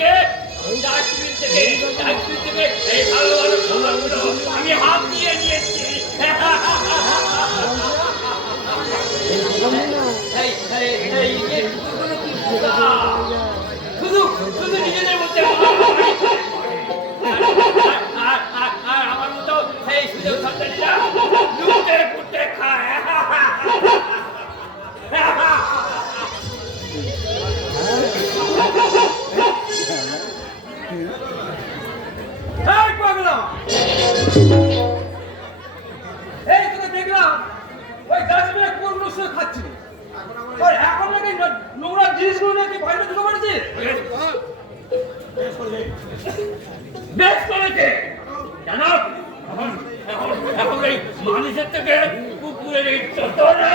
হচ্ছে ডাস্টবিন থেকে এই ভালো ভালো খাবারগুলো আমি হাত দিয়ে নিয়েছি। শুধু শুধু নিজেদের মধ্যে আর আমার মতো সেই সুযোগ সন্তানীরা লুটে পুটে খায়। এই তোকে দেখলাম ওই ডাস্টবিনে কোন বসে খাচ্ছি, আর এখন নাকি নোংরা জিনিসগুলো নাকি বাইরে ঢুকে পড়েছে। বেশ করেছে জানো, এখন এই মানুষের থেকে কুকুরের ইচ্ছা ধরে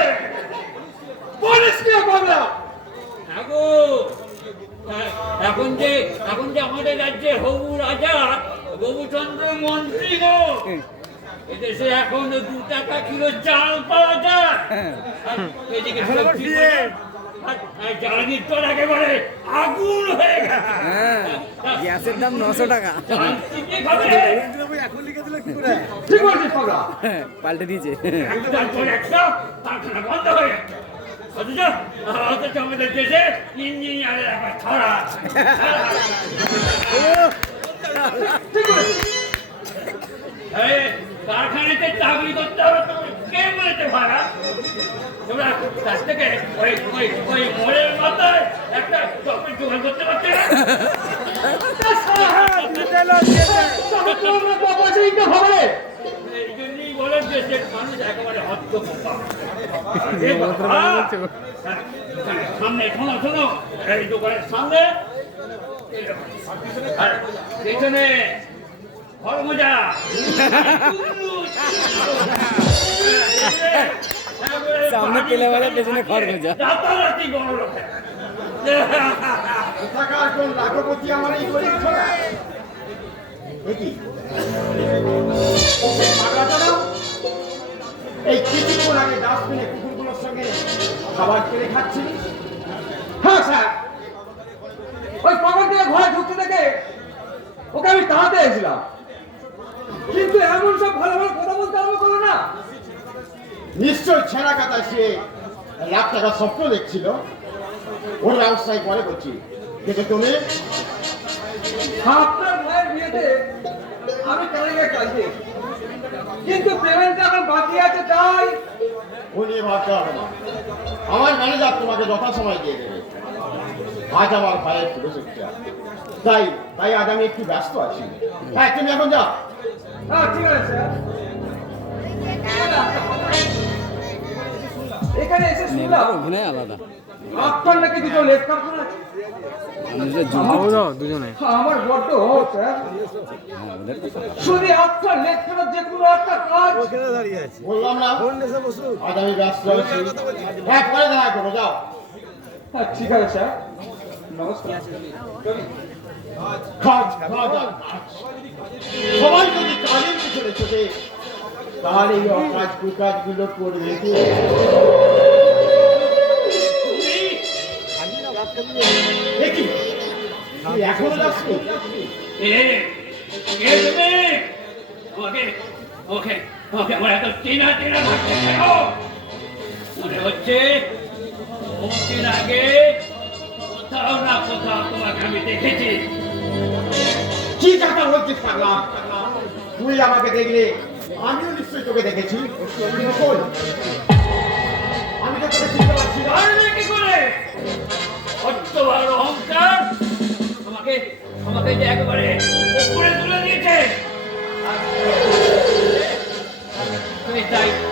বলিস কি বাংলা? এখন যে আমাদের রাজ্যে হবু রাজা গোবুচন্দ্র মন্ত্রী গো, এদেশে এখন 2 টাকা কিলো চাল পাওয়া যায়। এদিকে জ্বালানির তো একেবারে আগুন হয়ে গেছে। গ্যাসের দাম 900 টাকা। ঠিক বলছিস বাংলা, পাল্টে দিয়েছে। কারখানা বন্ধ হয়ে যাচ্ছে, অথচ আমাদের দেশে ইঞ্জিনিয়ারের একটা ছড়া। কারখানাতে চাকরি করতে হবে তো কে বলেছে ভাড়া? তোমরা কাছ থেকে ওই মোড়ের মাথায় একটা চপের জোগাড় করতে পারছে না? এই জন্যই বলে দেশের মানুষ একেবারে হতবোকা। সামনে শোনো এই দোকানের সামনে আর পেছনে খরমোজা, সামনে তেলে বেলা পেছনে খরমোজা। রাতারাতি বড় লোক। কোন লাখপতি আমার এই গরিব ছোড়া দেখি এই কিছুক্ষণ আগে ডাস্টবিনে কুকুরগুলোর সঙ্গে খাবার কেড়ে খাচ্ছিলিস? হ্যাঁ স্যার, ওই পকেট দিয়ে ঘরে ঢুকতে দেখে ওকে আমি তাড়াতে এসেছিলাম, কিন্তু এমন সব ভালো ভালো কথা বলতে আরম্ভ করলো না। নিশ্চয় ছেঁড়া কাটা সে লাখ টাকা স্বপ্ন দেখছিল, ওর ব্যবসায় করে করছি। কিন্তু তুমি আপনার ভাইয়ের বিয়েতে আমি চলে গিয়ে কাজে, কিন্তু পেমেন্টটা এখন বাকি আছে, তাই ও নিয়ে ভাবতে হবে না। আমার ম্যানেজার তোমাকে যথাসময় দিয়ে দেবে। আজ আমার ভাইয়ের পুরোশিক্ষা, তাই তাই আজ আমি একটু ব্যস্ত আছি। হ্যাঁ, তুমি এখন যাও। হ্যাঁ, ঠিক আছে স্যার। এখানে এসে শুনলাম অভিনয় আলাদা। আপনার নাকি দুটো লেট কারখানা আছে। দুজনে আমার বড্ড স্যার, শুধু আপনার লেট করার যে কোনো একটা কাজ দাঁড়িয়ে আছে। বললাম না আজ আমি ব্যস্ত আছি। হ্যাঁ, পরে দেখা করবো, যাও। হ্যাঁ, ঠিক আছে স্যার, নমস্কার। সবাই যদি কাজের পিছনে ছোটে তাহলে এই অকাজ কুকাজগুলো করবে কি? এখনো যাচ্ছি? আমার এত চেনা লাগছে কেন? মনে হচ্ছে বহুদিন আগে কোথাও না কোথাও তোমাকে আমি দেখেছি। কি কথা বলছিস পাগলা? তুই আমাকে দেখলে আমিও নিশ্চয়ই তোকে দেখেছি। আমি তো তোকে চিনতে পারছি না। কি করে অত বড় অহংকার আমাকে যে একেবারে উপরে তুলে দিয়েছে।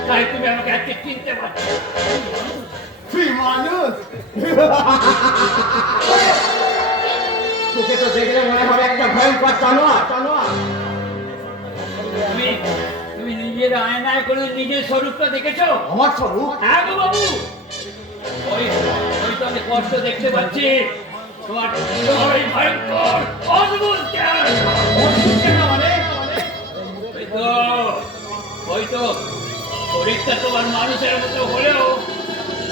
তাই তুমি আমাকে আজকে চিনতে পারছো? তুই মানুষ? তোকে তো দেখলে মনে হবে একটা ভয়ঙ্কর জানোয়ার। তুমি নিজের আয়নায় করে নিজের স্বরূপটা দেখেছো? আমার স্বরূপ? হ্যাঁ গো বাবু, ওই তো আমি কষ্ট দেখতে পাচ্ছি। তোমার ওই ভয়ঙ্কর অদ্ভুত ওই তো শরীরটা তোমার মানুষের মতো হলেও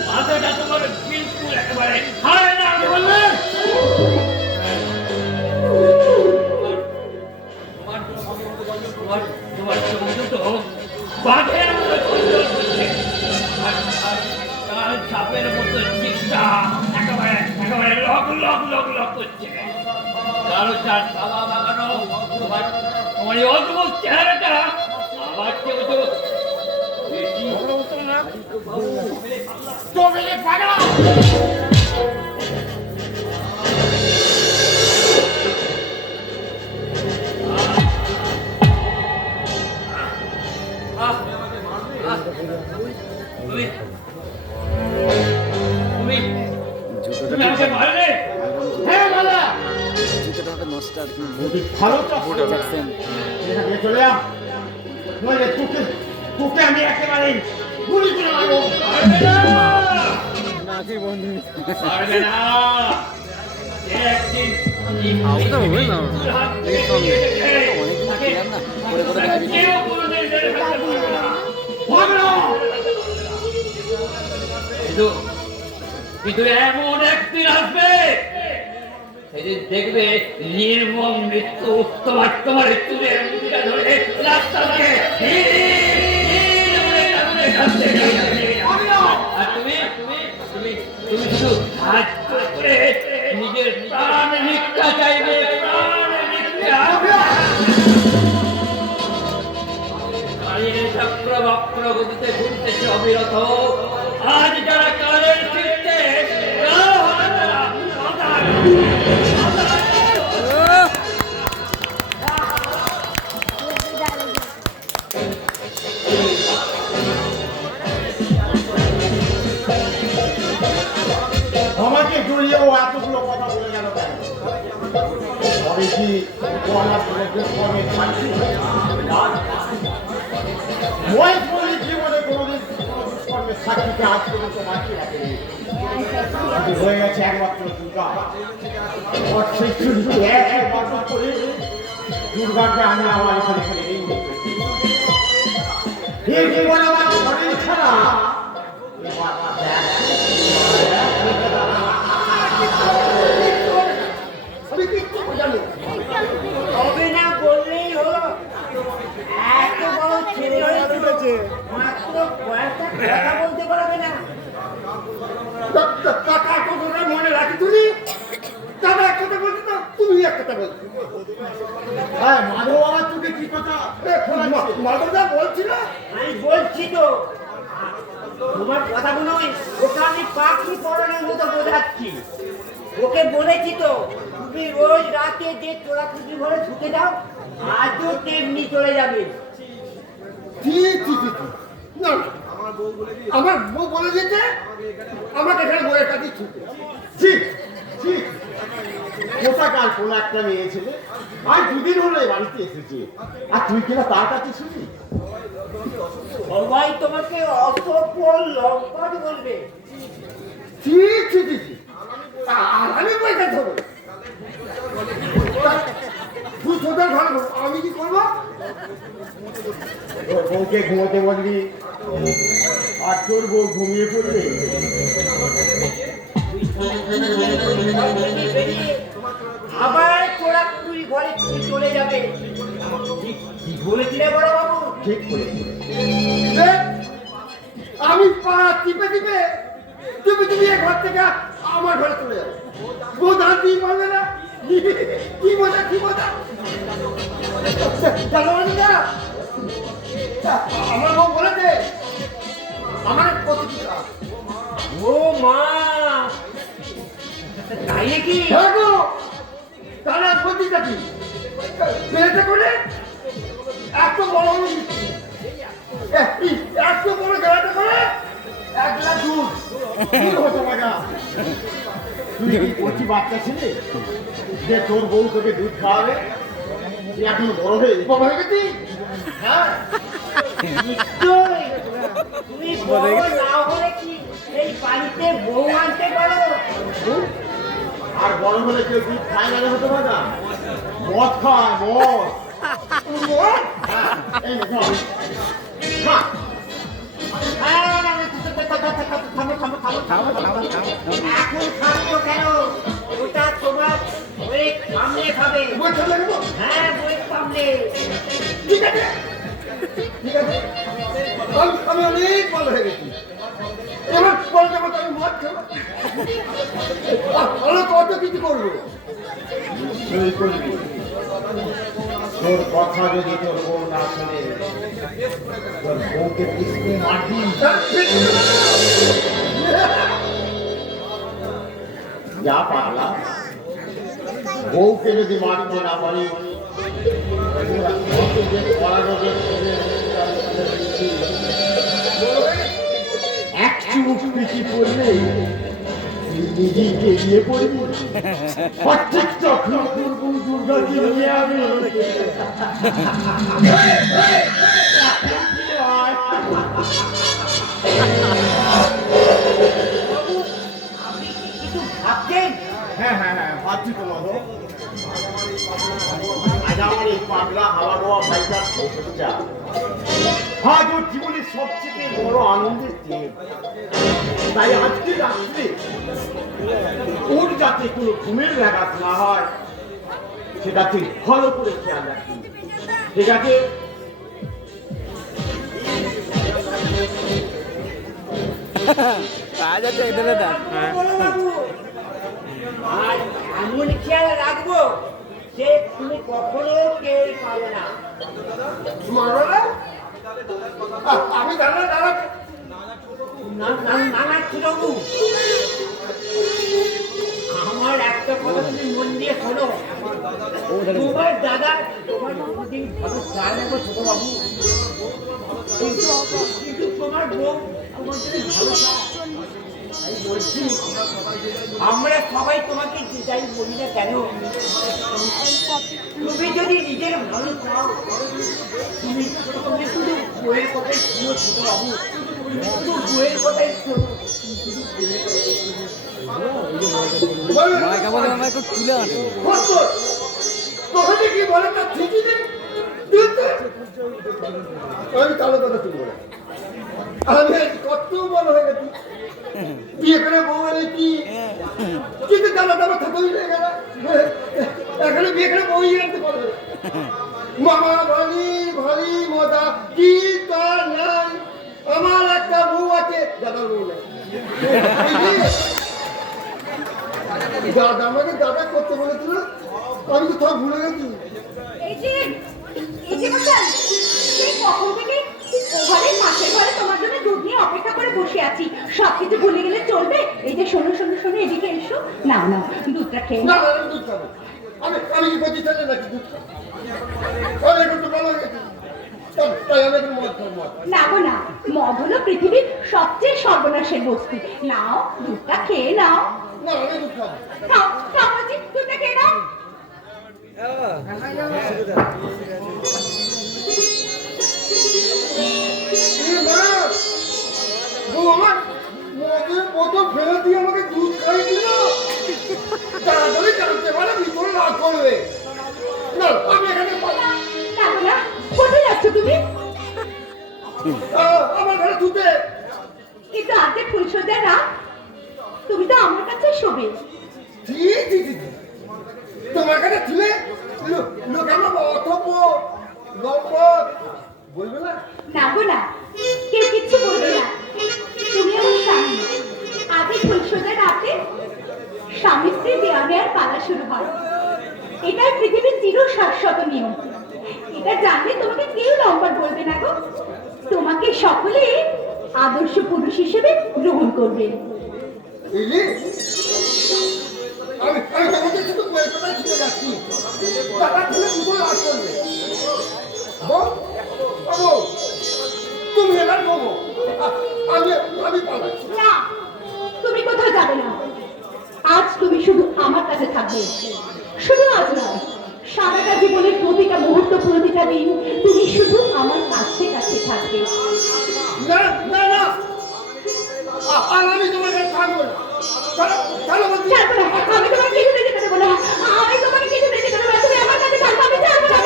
মাথাটা তোমার বিলকুল একেবারে হায় না। বললে ঝগড়া করছে কারো চার সাদা লাগানো তোমার তোমার এই অদ্ভুত চেহারাটা আবার কেউ তো বেশি তোকে পাগলা তুমি তুমি জুতোটা তুমি আমাকে মারলে হ্যাঁ বাবা জুতোটা হবে নষ্ট আর কি ভালো তো জ্যাকসন এখান থেকে চলে যা নইলে তোকে আমি একেবারে গুলি করে মারবো পারবে না নাকি বন্ধু পারবে না সে একদিন আউটটা হবে না মৃত্যুর হাত এই থেকে সঙ্গে নিয়ে অনেকদিন তাকে- খেলাম না করে করে তাকে দেখাবি কেউ কোনোদিন ছেড়ে ফেলতে পারবে না। পাগলা কিন্তু কিন্তু এমন একদিন আসবে সেদিন দেখবে নির্মম মৃত্যু তোমার চুলের মুখটা ধরে রাস্তা দিয়ে আর তুমি শুধু হাত করে নিজের প্রাণ ভিক্ষা চাইবে প্রাণ ভিক্ষা কালের চক্র বক্র গতিতে ঘুরতেছে অবিরত আজ যারা কালের ফিরতে আমাকে জড়িয়ে ও এতগুলো কথা বলে গেল কেন তবে কি ও আমার সমুদ্রের কর্মে থাকছি মই বলি জীবনে কোনোদিন কর্মের সাক্ষীকে আজ পর্যন্ত বাঁচিয়ে রাখেনি কিন্তু হয়ে গেছে একমাত্র দুর্গা ওর সেই শুধু একবার করে দুর্গাকে আমি আমার এখানে ফেলে দিই এই জীবন আমার শরীর ছাড়া এবার আমি কিচ্ছু জানি হবে না বললেই হলো এত বড় ছেলে হয়েছে মাত্র কয়েকটা কথা বলতে পারবে না কাকা কথা মনে রাখি তুমি দাদা এক কথা বলছি তো তুমি এক কথা বলছো হ্যাঁ মাধব আমার তোকে কি কথা মাধবদা বলছি না আমি বলছি তো তোমার কথাগুলো ওকে আমি পাখি পড়ানোর মতো বোঝাচ্ছি ওকে বলেছি তো তুমি রোজ রাতে যে তোরা খুশি ঘরে ঢুকে যাও আজও তেমনি চলে যাবে না আমার বউ বলে দিতে আমাকে এখানে বইয়ের কাছে ছুটে ঠিক ঠিক কোথাকার কোন একটা মেয়ে ছেলে আর দুদিন হলো এই বাড়িতে এসেছে আর তুই কিনা তার কাছে শুনি সবাই তোমাকে অসফল লম্পট বলবে ঠিক ঠিক ঠিক আর আমি পয়সা ধরো তুই তোদের ঘরে বল, আমি কি করবো তোর বউকে ঘুমোতে বলবি আর তোর বউ ঘুমিয়ে পড়বে আবার তোরা তুই ঘরে চলে যাবে কি বলেছিলে বড় বাবু ঠিক বলেছিস আমি পা টিপে টিপে তুমি এ ঘর থেকে আমার ঘরে চলে যাবে বউ দাঁত দিয়ে পারবে না কি মজা জানো না আমার বউ বলেছে আমার প্রতিটা ও মা তাই নাকি হ্যাঁ গো তারা প্রতিটা কি পেয়েছে করে এত বড় এত বড় গেলাতে করে 1 গ্লাস দুধ কি হতো মজা তুই কি কচি বাচ্চা ছিলি যে তোর বউ তোকে দুধ খাওয়াবে তুই এখন বড় হয়ে গেছিস হ্যাঁ নিশ্চয়ই। তুমি বড় না হলে কি এই বাড়িতে বউ আনতে পারো আর বড় হলে কেউ দুধ খায় না হতে পারে না মদ খায় মদ হ্যাঁ, এই নে, ধর। খা। এখন খাবো কেন ওটা তোমার ওই সামনে খাবে বই চলে গেলো? হ্যাঁ বই সামনে ঠিক আছে ঠিক আছে আমি অনেক ভালো হয়ে গেছি এবার বলতে বলতে আমি মদ খাবো। আমরা কত কিছু করবো। তুই করবি। তোর কথা যদি তোর বউ না শোনে, তোর বউকে পিছনে মারবি। যা পারলা, বউকে যদি মারতে না পারি, এক চুপ পিটি পড়লেই নিজেই বেরিয়ে পড়বি। ঠিক তখন দুর্গাকে নিয়ে আমি কিছু ভাবছেন? হ্যাঁ হ্যাঁ হ্যাঁ ভাবছি তো মাধব। আজ আমার এই পাগলা হাওয়া দেওয়া ভাইটা সত্যা আজ ওর জীবনের সবচেয়ে বড় আনন্দের দিন। তাই আজকে রাত্রে ওর যাতে কোনো ঘুমের ব্যাঘাত না হয় সেটা তুই ভালো করে খেয়াল রাখবি, ঠিক আছে? কাজ আছে এখানে দেখ। আর এমন খেয়াল রাখবো যে তুমি কখনো টের পাবে না। মারো না? আমি জানা দাঁড়া নানা ছোটবাবু, আমার একটা কথা তুমি মন দিয়ে শোনো। তোমার দাদা তোমার বহুদিন ভালো চায় না গো ছোটবাবু, কিন্তু তোমার বউ তোমার জন্য ভালো চায়। আমি বলছি আমরা সবাই তোমাকে যাই বলি না কেন, তুমি যদি নিজের ভালো চাও তুমি তুমি শুধু বইয়ের কথাই শুনো ছোটবাবু, শুধু বইয়ের কথাই শোনো। মাইকা বলে আমার একটু তুলে আনে। তোকে কি বলে তা ঠিকই নেই। আমি কালো কথা শুনবো না। আমি কত বড় হয়ে গেছি, বিয়ে করে বউ এলে কি কিন্তু দাদা দাদা থাকতেই হয়ে গেল। এখানে বিয়ে করে বউ আনতে পারবে না। মামা ভালি ভালি মজা কি তার নাই। আমার একটা বউ আছে, দাদার বউ নাই। দাদা আমাকে দাদা করতে বলেছিল, আমি তো সব ভুলে গেছি। এই যে মশাই, সেই কখন থেকে ওখানে মাছের ঘরে তোমার জন্য দুধ নিয়ে অপেক্ষা করে বসে আছি। সবকিছু ভুলে গেলে চলবে? এই যে শোনো শোনো শোনো, এদিকে এসো। নাও নাও, দুধটা খেয়ে না নাও। না আমি দুধ খাবো। আমি কি করছি জানি নাকি দুধ খাবো? আমি এখন তো ভালো হয়ে গেছি, তাই আমি এখন মদ খাবো। মদ না গো না, মদ হলো পৃথিবীর সবচেয়ে সর্বনাশের বস্তু। নাও, দুধটা খেয়ে নাও। না আমি দুধ খাবো। খাও খাও বলছি, দুধটা খেয়ে নাও। আমার মদের বোতল ফেলে দিয়ে আমাকে দুধ খাই দিল। তাড়াতাড়ি জানতে পারে ভিতরে রাগ করবে না। আমি এখানে না গো না, কোথায় যাচ্ছ তুমি? আমার ঘরে দুধে কিন্তু আজকে ফুলসজ্জা না, তুমি তো আমার কাছে শোবে। তোমার কাছে ছিলে লোক আমার অথপ নম্বর বলবে না। না গো না, কেউ কিচ্ছু বলবে না। তুমি আমার স্বামী। আজকে ফুলসজ্জা রাতে স্বামী স্ত্রী দেয়া নেয়ার পালা শুরু হয়। এটাই পৃথিবীর চির শাশ্বত নিয়ম। এটা জানলে তোমাকে কেউ নম্বর বলবে না গো। তোমাকে সকলে আদর্শ পুরুষ হিসেবে গ্রহণ করবে। এলি আমি তোমাকে শুধু কলকাতায় ছিল যাচ্ছি, টাকা ছেলে দুটো রাগ করবে। তুমি এবার বলো, আমি পালাচ্ছি। না, তুমি কোথাও যাবে না। আজ তুমি শুধু আমার কাছে থাকবে। শুধু আজ নয়, সারাটা জীবনের প্রতিটা মুহূর্ত, প্রতিটা দিন তুমি শুধু আমার কাছে কাছে থাকবে। না না না, আর আমি তোমার কাছে থাকবো না। চলো বলছি। ছাড়বো না, আমি তোমাকে কিছুতে যেতে দেবো না। আমি তোমাকে কিছুতে যেতে দেবো না। তুমি আমার কাছে থাকবে, আমি ছাড়বো না।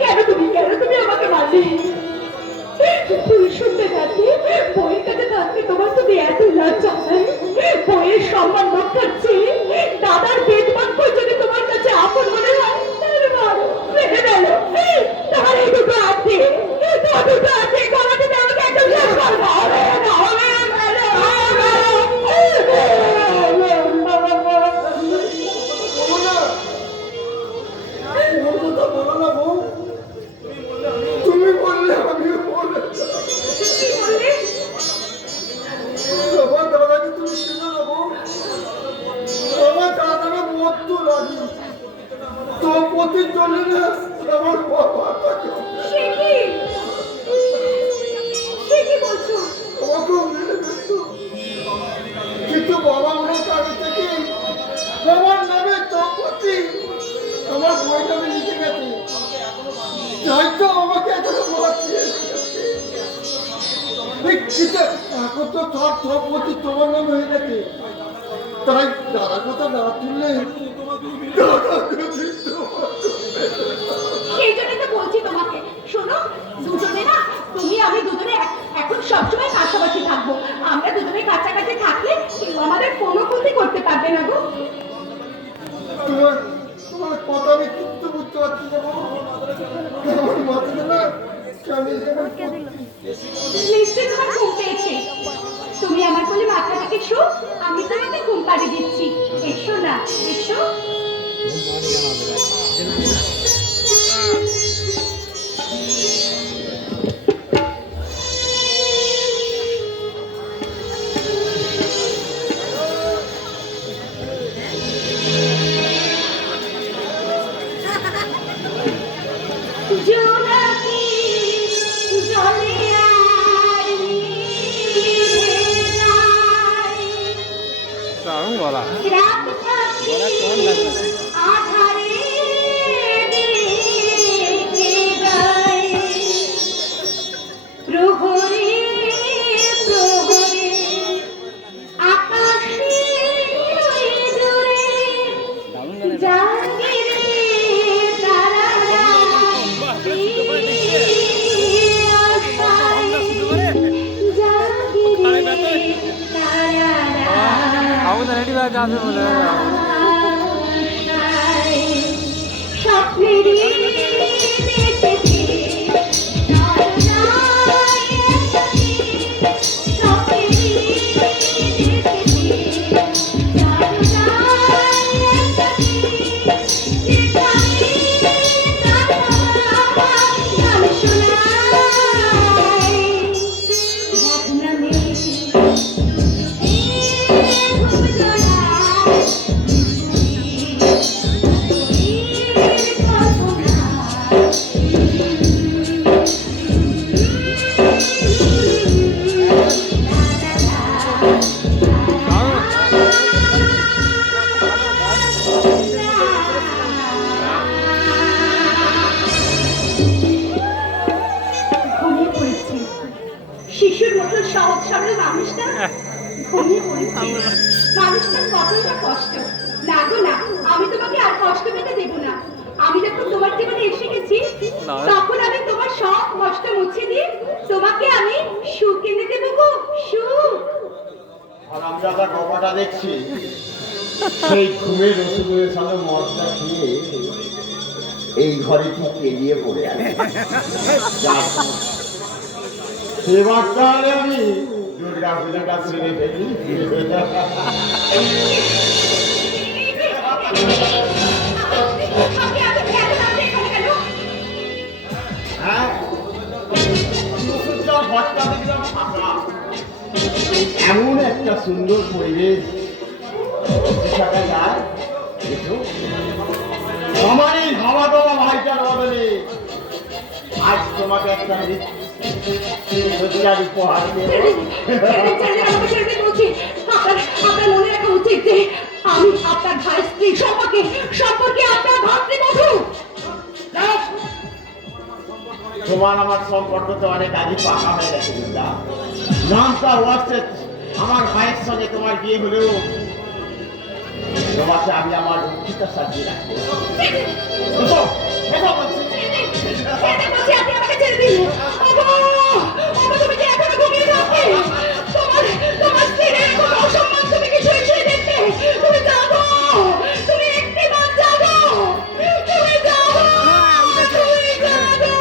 তুমি আমাকে মারবে। কেন তুমি আমাকে মারলে? তুই শুনতে থাকতে, বইয়ের কাছে থাকতে তোমার তুমি এত লজ্জা নাই? বইয়ের সম্মান রক্ষাচ্ছে আমার বাবা সে কি? সে কি বলছো? আমাকে মেরে ফেলতো, কিন্তু বাবা অনেক আগে থেকে আমার নামে সম্পত্তি আমার বই নামে লিখে গেছে, তাই তো আমাকে এখনো বলাচ্ছি। কিন্তু এখন তো সব সম্পত্তি তোমার নামে হয়ে গেছে, তাই দাদা কথা না তুললে সেই জন্যই তো বলছি তোমাকে, শোনো, দুজনে না, তুমি আমি দুজনে এখন সবসময় কাছাকাছি থাকবো। আমরা দুজনে কাছাকাছি থাকলে কেউ আমাদের কোনো ক্ষতি করতে পারবে না গো। তোমার তোমার কথা আমি কিন্তু বুঝতে পারছি না বাবা। আমার মাথাটা না কেমন যেন করছে। নিশ্চয়ই তোমার ঘুম পেয়েছে, তুমি আমার কোলে মাথা রেখে শো, আমি তোমাকে ঘুম পাড়িয়ে দিচ্ছি। এসো না, এসো। জোনাকি জলে আর নিভে নাই, দারুণ গলা। রাত পাখি আঁধারে ডেকে গায়, প্রহরে প্রহরে আকাশে দূরে জাগে রে তারারা, আমাদের রেডি হয়ে যাবে বলে স্বপ্নেরই দেখেছি শিশুর মতো সহজ সরল মানুষটা ঘুমিয়ে পড়েছে। মানুষটার কতই না কষ্ট। না গো না, আমি তোমাকে আর কষ্ট পেতে দেবো না। আমি যখন তোমার জীবনে এসে গেছি, তখন আমি তোমার সব কষ্ট মুছে দিয়ে তোমাকে আমি সুখ এনে দেবো গো, সুখ। হারামজাদা গপাটা দেখছি সেই ঘুমের রসগোলের সাথে মদটা খেয়ে এই ঘরে ঠিক এগিয়ে পড়ে আছে। এবার তাহলে আমি দুর্গা পূজাটা সেরে ফেলি। হ্যাঁ, ঘরটা দেখলাম ফাঁকা, এমন একটা সুন্দর পরিবেশ। আমার এই হাওয়া দেওয়া ভাইটার বদলে আজ তোমাকে একটা উপহার দেব। আপনার মনে রাখা উচিত যে আমি আপনার ভাই স্ত্রী সম্পর্কে আপনার ভাতৃবধূ। তোমার আমার সম্পর্ক তো অনেক আগে পাকা হয়ে গেছে দিদা। নামটা ওয়ার্সে আমার ভাইয়ের সঙ্গে তোমার বিয়ে হলেও তোমাকে আমি আমার রক্ষিতা সাজিয়ে রাখবো। আপনি আমাকে ছেড়ে দিন। তুমি কি এখনো ঘুমিয়ে থাকবে? তোমার স্ত্রীর কোনো অসম্মান তুমি কি শুয়ে শুয়ে দেখতে? তুমি যাবো, তুমি একটি বার যাবো, তুমি যাবো, তুমি যাবো।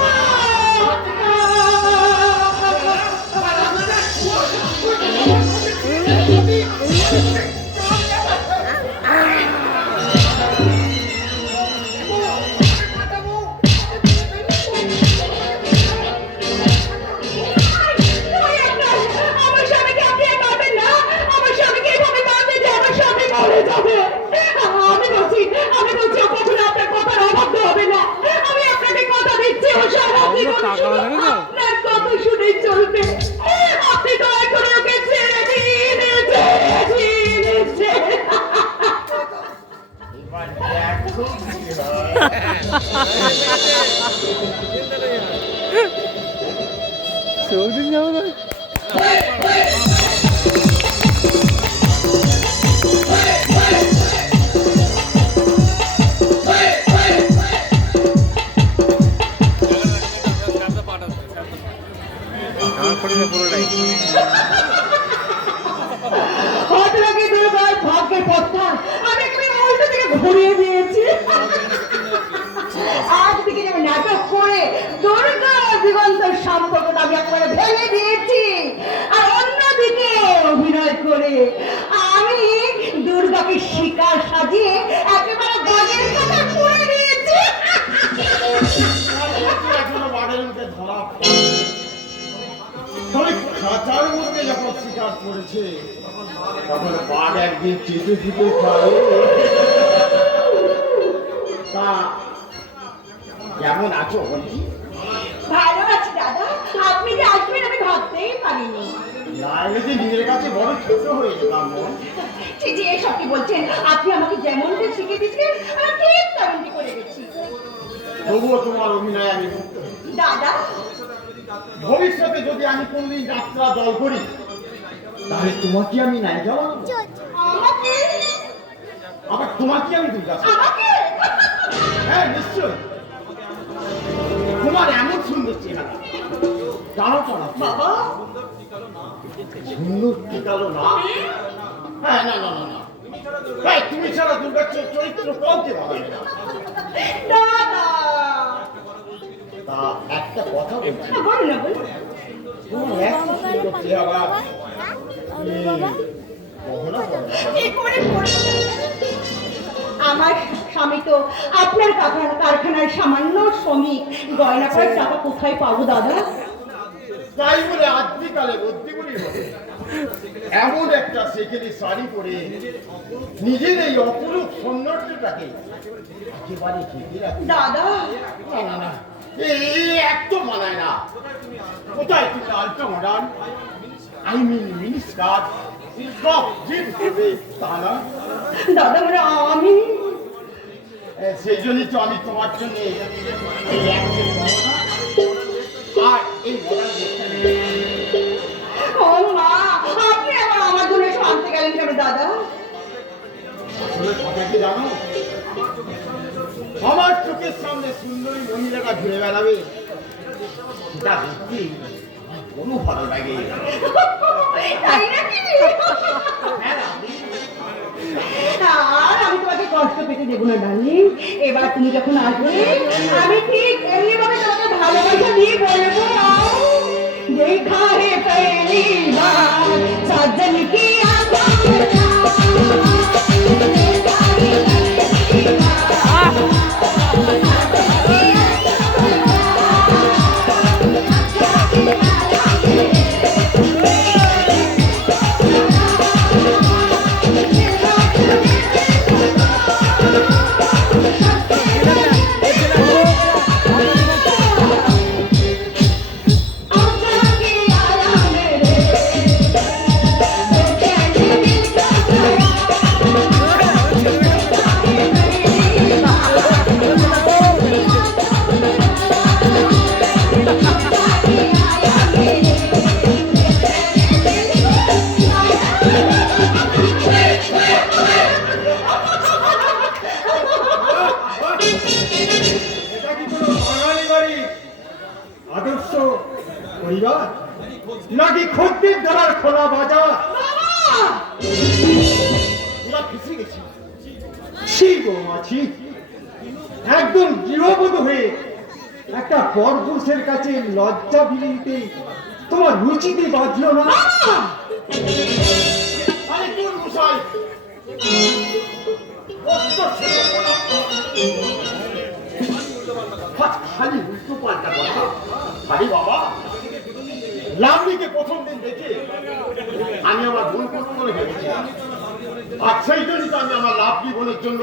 চৌদিন যাবো না হাত লাগিয়ে দুর্গার ভাগ্যের পথটা আমি একেবারে উল্টো দিকে ঘুরিয়ে দিয়েছি। একদিকে যেমন নাটক করে দুর্গা দিগন্তর সম্পর্কটা আমি একেবারে ভেঙে দিয়েছি, আর অন্যদিকে অভিনয় করে আমি দুর্গাকে শিকার সাজিয়ে একেবারে গানের কথা করে দিয়েছি। এখনো বাড়ির মুখে ধরা পড়েনি। তবে খাঁচার মধ্যে যখন শিকার করেছে তখন বাঘ একদিন চেটে ফুটে খাবে। তা কেমন আছো বলি? ভালো আছি দাদা, আপনি যে আসবেন আমি ভাবতেই পারিনি। নাইলে যে নিজের কাছে বড় ছোট হয়ে যেতাম মন। ছি জি, এসব কি বলছেন? আপনি আমাকে যেমনটা শিখিয়ে দিচ্ছেন আমি ঠিক তেমনটি করে গেছি। তবুও তোমার অভিনয় আমি মুক্ত হই। দাদা, ভবিষ্যতে যদি আমি কোনদিন যাত্রা দল করি তাহলে তোমাকে আমি নায়িকা বানাবো, আমাকে আবার তোমাকে আমি দুর্গা বানাবো। আমাকে হ্যাঁ নিশ্চয়, তোমার এমন সুন্দর চেহারা, টানা টানা বাবা, সুন্দর টিকালো না। হ্যাঁ না না না না, হ্যাঁ তুমি ছাড়া দুর্গার চরিত্র কাউকে বানাবে না। দাদা তা একটা কথা বলছি, বলুন না, বলুন। তোমার এত সুন্দর চেহারা গহনা পরো না। কি করে বলবো? আমার স্বামী তো আপনার কারখানার সামান্য শ্রমিক, গয়না করার টাকা কোথায় পাবো দাদা? তাই বলে আজকালে বুদ্ধিগুলি হবে এমন একটা সেকেলে শাড়ি পরে নিজের এই অপরূপ সৌন্দর্যটাকে একেবারে ঢেকে রাখি। দাদা না না না, এই একদম মানায় না। কোথায় তুমি ultra modern, I mean mini skirt, সব জিন্স হবে তা না। দাদা মানে আমি সেই জন্যই তো আমি তোমার জন্য এই একশো গহনা আর এই মডার্ন ও মা, আপনি আবার আমার জন্য এসব আনতে গেলেন কেন দাদা? আসলে কথা কি জানো, আমার চোখের সামনে সুন্দরী মহিলারা ঘুরে বেড়াবে সেটা দেখতে কোনো ভালো লাগে। তাই নাকি? আর আমি তোমাকে কষ্ট পেতে দেবো না ডার্লিং। এবার তুমি যখন আসবে আমি ঠিক এমনি ভাবে তোমাকে ভালোবাসা দিয়ে বলবো, দেখা হে পহলি বার সাজন কি আঁখোं में देखा हे पहली बार এটা কি কোনো বাঙালি বাড়ি আদর্শ পরিবার নাকি খদ্দের দ্বারার খোলা বাজার? ওরা ফেসে গেছি। ছি বৌমা ছি, একদম গৃহবধূ হয়ে একটা পরপুরুষের কাছে লজ্জা বিলিতে তোমার রুচিতে বাঁধলো না? আরে কোন মশাই, খালি উল্টো পাল্টা কথা। আরে বাবা, লাভলিকে প্রথম দিন দেখে আমি আমার ভুল করবো বলে ভেবেছিলাম, আর সেই জন্যই তো আমি আমার লাভলি বোনের জন্য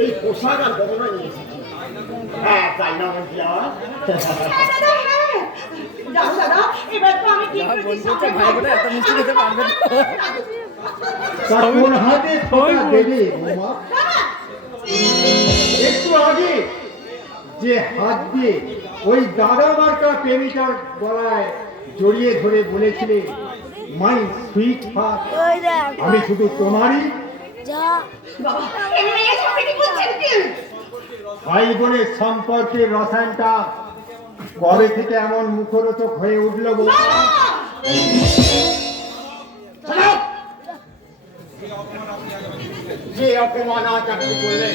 এই পোশাক আর গহনা নিয়ে এসেছি। হ্যাঁ তাই না মন্ত্রী আমার? হ্যাঁ দাদা, হ্যাঁ। যাও দাদা, এবার তো আমি ঠিক করেছি, ভাই বোনে এত মিষ্টি খেতে পারবে না। তা কোন হাতে ঠোকা দেবে বৌমা? একটু আগে যে হাত দিয়ে ওই দাদা মার্কা প্রেমিকার গলায় জড়িয়ে ধরে বলেছিলে মাই সুইট হার্ট, আমি শুধু তোমারই। বাবা এই মেয়ে সাথে কি করছেন কি? ভাই বোনের সম্পর্কের রসায়নটা কবে থেকে এমন মুখরোচক হয়ে উঠল গো? শোনো! যে অপমান আজ আপনি করলেন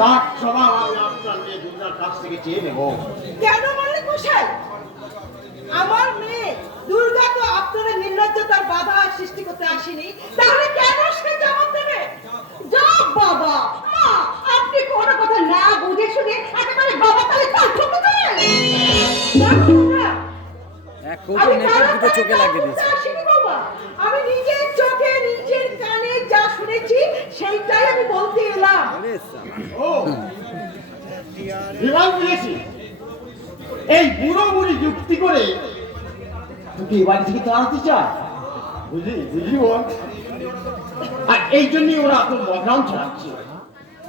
তার স্বভাব আমি আপনার মেয়ে দুর্গার কাছ থেকে চেয়ে নেব। কেন মালিক মশাই? আমার মেয়ে দুর্গা তো আপনারা নির্লজ্জতার বাধা সৃষ্টি করতে আসেনি, তাহলে কেন সে জবাব দেবে? যা বাবা মা, আপনি কোনো কথা না বুঝে শুনে একেবারে বাবা তাহলে তার ঠকে দেবেন। এক কৌটো নেকড়ে দুটো চোখে লাগিয়ে দিয়েছে। আমি নিজের চোখে নিজের কানে যা শুনেছি সেইটাই আমি বলতে এলাম। আরে সালা। ও বিমান বুঝেছি, এই বুড়ো বুড়ি যুক্তি করে তুই এ বাড়ি থেকে তাড়াতে চায়, বুঝলি বুঝলি বোন? আর এই জন্যই ওরা এখন বদনাম চালাচ্ছে।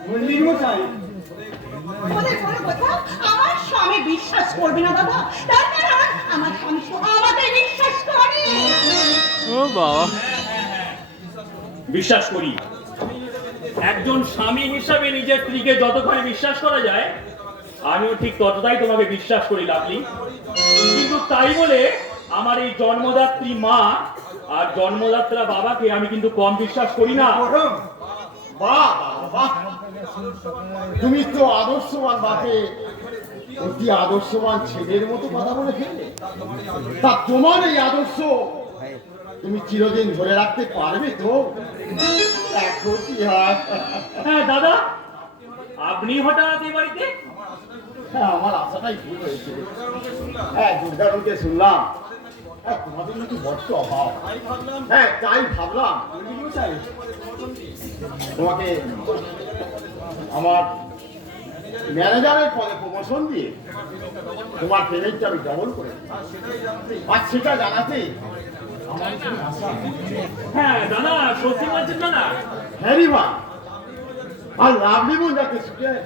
মন্দির মশাই, ওদের কোনো কথা আমার স্বামী বিশ্বাস করবে না দাদা, তার কারণ আমার স্বামী তো আমাকে বিশ্বাস করে। ও বাবা, বিশ্বাস করি। একজন স্বামী হিসাবে নিজের স্ত্রীকে যতখানি বিশ্বাস করা যায়, আমিও ঠিক ততটাই তোমাকে বিশ্বাস করি লাভলি। কিন্তু তাই বলে আমার এই জন্মদাত্রী মা আর জন্মদাত্রা বাবাকে আমি কিন্তু কম বিশ্বাস করি না। বাহ বাহ, তুমি তো আদর্শবান বাপে অতি আদর্শবান ছেলের মতো কথা বলে ফেললে। তা তোমার এই আদর্শ তুমি চিরদিন ধরে রাখতে পারবে তো? দেখো কি হয়। হ্যাঁ দাদা, আপনি হঠাৎ এই বাড়িতে? হ্যাঁ, আমার আশাটাই ভুল হয়েছে। হ্যাঁ, দুর্গারুকে শুনলাম হ্যাঁ তোমাদের নাকি বড্ড অভাব। হ্যাঁ, তাই ভাবলাম তোমাকে আমার ম্যানেজারের পদে প্রমোশন দিয়ে তোমার পেমেন্টটা আমি ডবল করে দিই। আর সেটা জানাতে আমার খুব আশা। হ্যাঁ দাদা, সত্যি বলছেন দাদা? হ্যারি ভাই, আর লাভলি বোন যাতে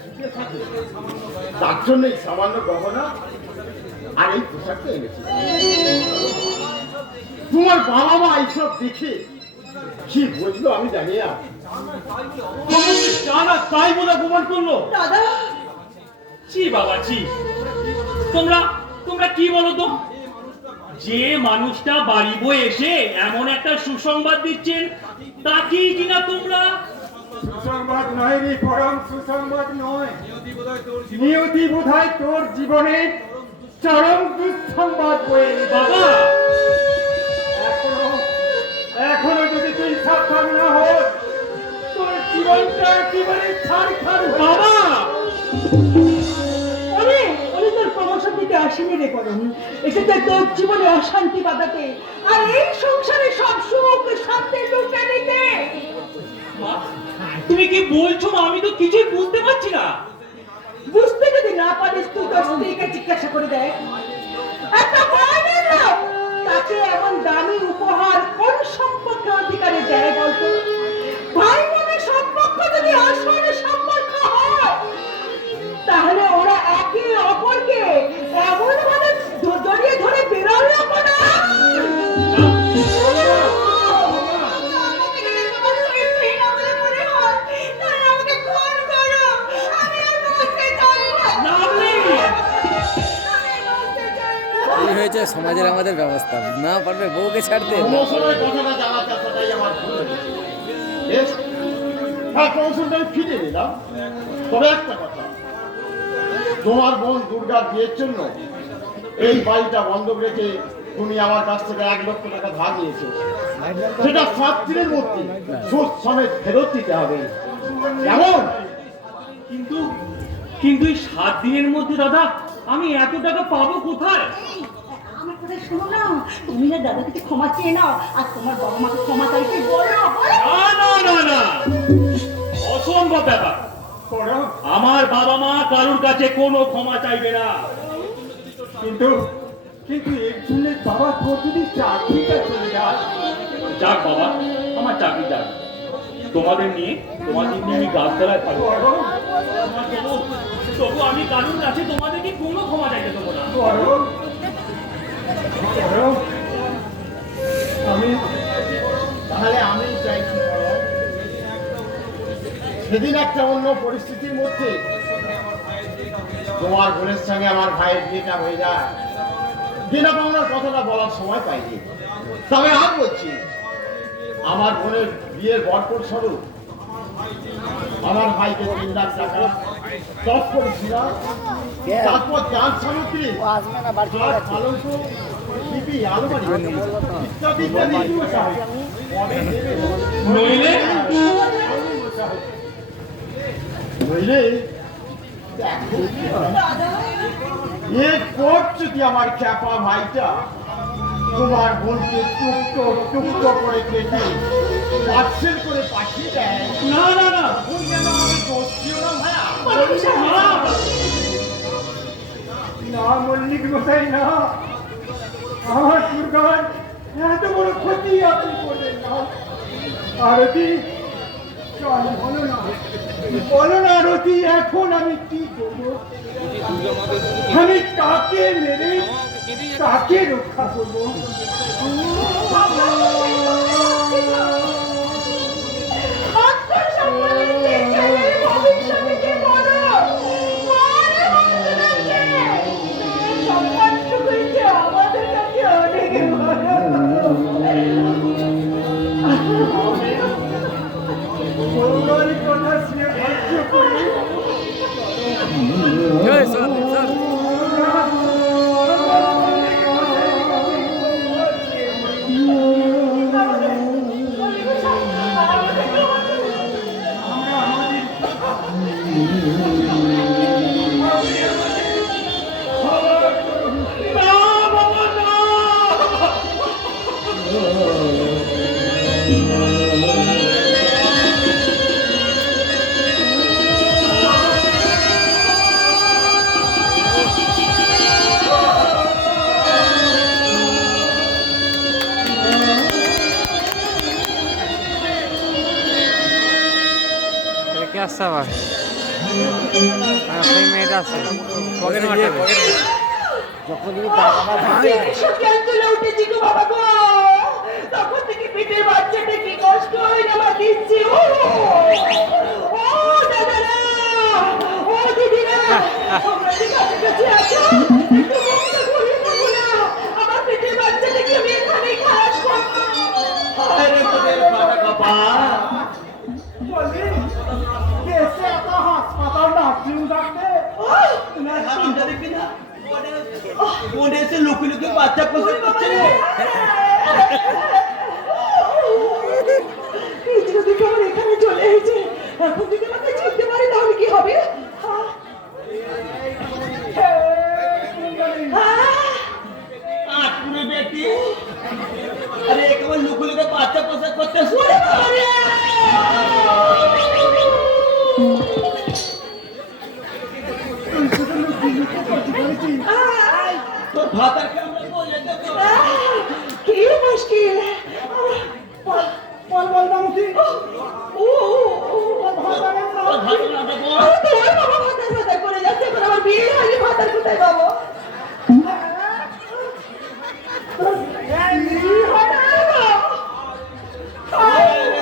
শুকিয়ে থাকে তার জন্য এই সামান্য গহনা আর এই পোশাকটা এনেছি। তোমার বাবা মা এইসব দেখে কি বুঝলো আমি জানি না। জানা তাই বলে অপমান করলো। দাদা ছি বাবা ছি, তোমরা তোমরা কি বলো তো? যে মানুষটা বাড়ি বয়ে এসে এমন একটা সুসংবাদ দিচ্ছেন, তাকেই কিনা তোমরা সুসংবাদ নয় রে, পরম সুসংবাদ নয়। নিয়তি বোধহয় তোর জীবনে চরম দুঃসংবাদ বয়ে এনেছে। বাবা এখনো যদি তুই সাবধান না হোস, তোর জীবনটা একেবারে ছাড়খাড় হয়ে যাবে। বাবা আমি তোর প্রমোশন দিতে আসিনি রে করুন, এসেছে তোর জীবনে অশান্তি বাঁধাতে আর এই সংসারে সব সুখ শান্তি লুটে নিতে। মা, তুমি কি বলছো? আমি তো কিছুই বুঝতে পারছি না। বুঝতে যদি না পারিস তুই তোর স্ত্রীকে জিজ্ঞাসা করে দেখ। একটা মায়ের লোক তাকে এমন দামি উপহার কোন সম্পর্কে অধিকারে দেয় বলতো? ভাই বোনের সম্পর্ক যদি আসল সম্পর্ক হয়, তাহলে ওরা একে অপরকে এমন ভাবে জড়িয়ে ধরে বেরোলো না। এই হয়েছে সমাজের আমাদের ব্যবস্থা, না পারবে বউকে ছাড়তে। প্রমোশনের কথাটা জানাতে আসাটাই আমার ভুল হয়েছে। বেশ, হ্যাঁ প্রমোশনটা আমি ফিরে নিলাম। তবে একটা কথা, তোমার বোন দুর্গার বিয়ের জন্য এই বাড়িটা বন্ধক রেখে তুমি আমার কাছ থেকে 1 লক্ষ টাকা ধার নিয়েছো। সেটা 7 দিনের মধ্যে সুদ সমেত ফেরত দিতে হবে। কেমন? কিন্তু কিন্তু এই 7 দিনের মধ্যে দাদা আমি এত টাকা পাবো কোথায়? আমার কথা শোনো না, তুমি না দাদা থেকে ক্ষমা চেয়ে নাও আর তোমার বাবা মাকে ক্ষমা চাইতে বলো। না না না না, অসম্ভব ব্যাপার। আমার বাবা মা কারোর কাছে কোনো ক্ষমা চাইবে না। কিন্তু কিন্তু এর জন্য বাবা তোর যদি চাকরিটা চলে যায়। যাক বাবা, আমার চাকরি যাক। তোমাদের নিয়ে আমি গাছতলায় থাকবো। তবু আমি কারুর কাছে তোমাদেরকে কোনো ক্ষমা চাইতে দেবো না। আমি তাহলে আমি চাইছি সেদিন একটা অন্য পরিস্থিতির মধ্যে তোমার বোনের সঙ্গে আমার ভাইয়ের বিয়েটা হয়ে যায়, যেটা পাওনার কথাটা বলার সময় পাইনি। তবে আমি বলছি আমার বোনের বিয়ের বরকত স্বরূপ আমার ভাইকে 3 লাখ টাকা দশ করেছিলাম, তারপর যান সামগ্রী পালঙ্ক টিভি আলমারি ইত্যাদি ইত্যাদি নইলে নইলে দেখো যদি আমার খ্যাপা ভাইটা তোমার বোনকে টুকটো টুকটো করে কেটে পার্সেল করে পাঠিয়ে দেয়, না না না, ভুল যেন আমি দোষ দিও না ভাইয়া। না মল্লিক মশাই না, আমার দুর্গার এত বড় ক্ষতি আপনি করলেন না। আরতি বলো না আরতি, এখন আমি কি করবো? আমি কাকে মেরে কাকে রক্ষা করবো? কথা শুনে ভাগ্য করে স্যার স্যার কে আসছে আবার? সেই মেয়েটা আছে পকেট মারতে তখন থেকে পেটের বাচ্চাটা কি কষ্ট হয় না দিচ্ছি। ও দাদারা, ও দিদিরা, তোমরা কি কাছাকাছি আছো? একটু মুখটা খুলে বলো না, আমার পেটের বাচ্চাটাকে আমি এখানে খালাস করবো। আরে তোদের ফাটা কপাল, कैसे आता अस्पताल में हाथी उठाते तुम्हारे हाथ में देखी ना कोने से लुकी लुकी बाচ্চা পছন্দ করছে রে। এই যদি কেমন এখানে চলে এসেছে, এখন যদি আমাকে চিনতে পারে তাহলে কি হবে? আটপুরে বেটি, আরে কেবল লুকি লুকি বাচ্চা পছন্দ করতেছ। তোর ভাতার কেমন বলে দেখো কি মুশকিল। বল বল দামতি ও ভাতারের নাম তোমার বাবা ভাতার ভাতার করে যাচ্ছে, এখন আমার বিয়ে হয়নি, ভাতার কোথায় পাবো?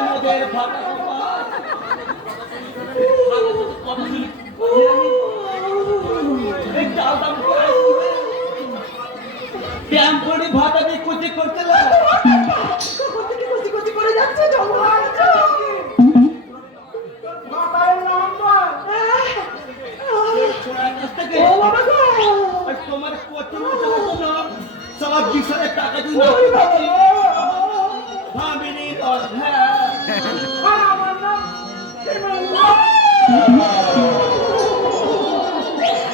মোদের ফাটা কপাল, কত শুনি এই চাল দাম করে ব্যায়াম করে ভাতা দিয়ে কুচি করতে লাগে। কখন থেকে কচি কচি করে যাচ্ছে জঙ্গল। ভাতারের নাম বল। ছোড়ার কাছ থেকে ও বাবা গো, আর তোমার কত না সব 20,000 টাকা দিন ওরে বাবা গো। ভাবিনি দর হ্যাঁ আমার নাম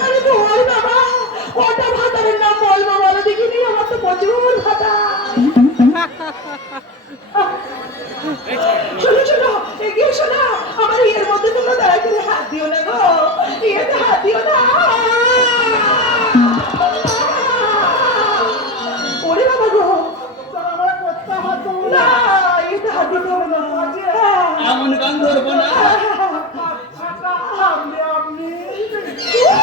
আরে বল বাবা, ওটা ভাতারের নাম বলবো, বলো দেখিনি, আমার তো প্রচুর ভাতা। শোনো শোনো, এগিয়ে শোনো, আমার ইয়ের মধ্যে তোমরা দাঁড়াই করে হাত দিও না গো, ইয়েতে হাত দিও না। ওরে বাবা গো, আমার কথা হাত না ইয়েতে হাত দিতে হবে না। এমন গান ধরবো না। আপনি আপনি ও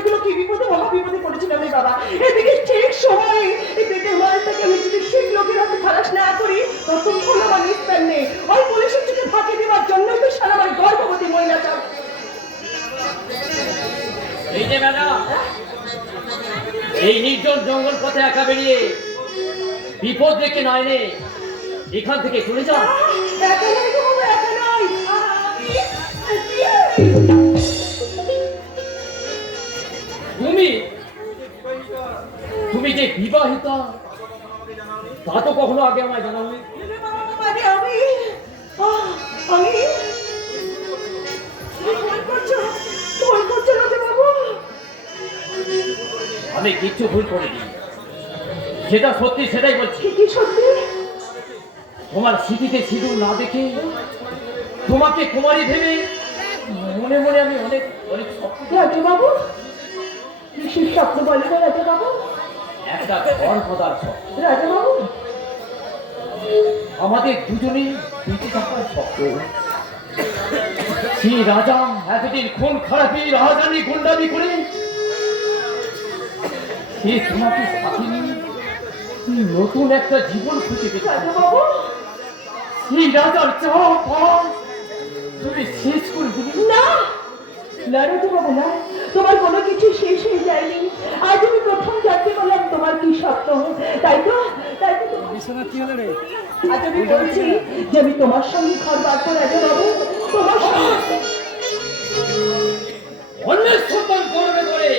এগুলো কি বিপদে মহা বিপদে পড়েছিলাম রে বাবা। এদিকে ঠিক সময়ে এই পেটের মালটাকে আমি যদি সেই লোকের হাতে খালাস না করি ততক্ষণ আমার নিস্তার নেই। ওই পুলিশের চোখে ফাঁকি দেওয়ার জন্যই তো সারা আমার গর্ভবতী মহিলা চাও। এই যে ম্যাডাম, এই নির্জন জঙ্গল পথে একা বেরিয়ে বিপদ রেখে না এনে এখান থেকে চলে যান। একা নয় গো বাবা, একা নয়। তুমি যে বিবাহিতা তা তো কখনো আগে আমায় জানাওনি। মানে আমি ভুল করছো রাজাবাবু। আমি কিচ্ছু ভুল করিনি, যেটা সত্যি সেটাই বলছি। কি সত্যি? তোমার স্মৃতিতে সিঁদুর না দেখে তোমাকে কুমারী ভেবে মনে মনে আমি অনেক অনেক স্বপ্ন, রাজাবাবু কিসের স্বপ্ন বলে না রাজাবাবু? একটা ঘর পদার স্বপ্ন, রাজাবাবু আমাদের দুজনে বেঁচে থাকার স্বপ্ন। সেই রাজা এতদিন খুন খারাপি রাজানি গুন্ডামি করে সে তোমাকে সাথে নিয়ে নতুন একটা জীবন খুঁজে পেতে। রাজাবাবু এই রাজার চাওয়া পাওয়া তুমি শেষ করে দিলে। না না রাজাবাবু না, তোমার কোনো কিছু শেষ হয়ে যায়নি। আজ আমি প্রথম জানতে পারলাম তোমার কি স্বপ্ন। তাই তো বিশ্বনাথ কি হলো রে? আজ আমি বলছি যে আমি তোমার সঙ্গে ঘর বাঁধবো রাজাবাবু, তোমার সঙ্গে। অন্যের সন্তান করবে করে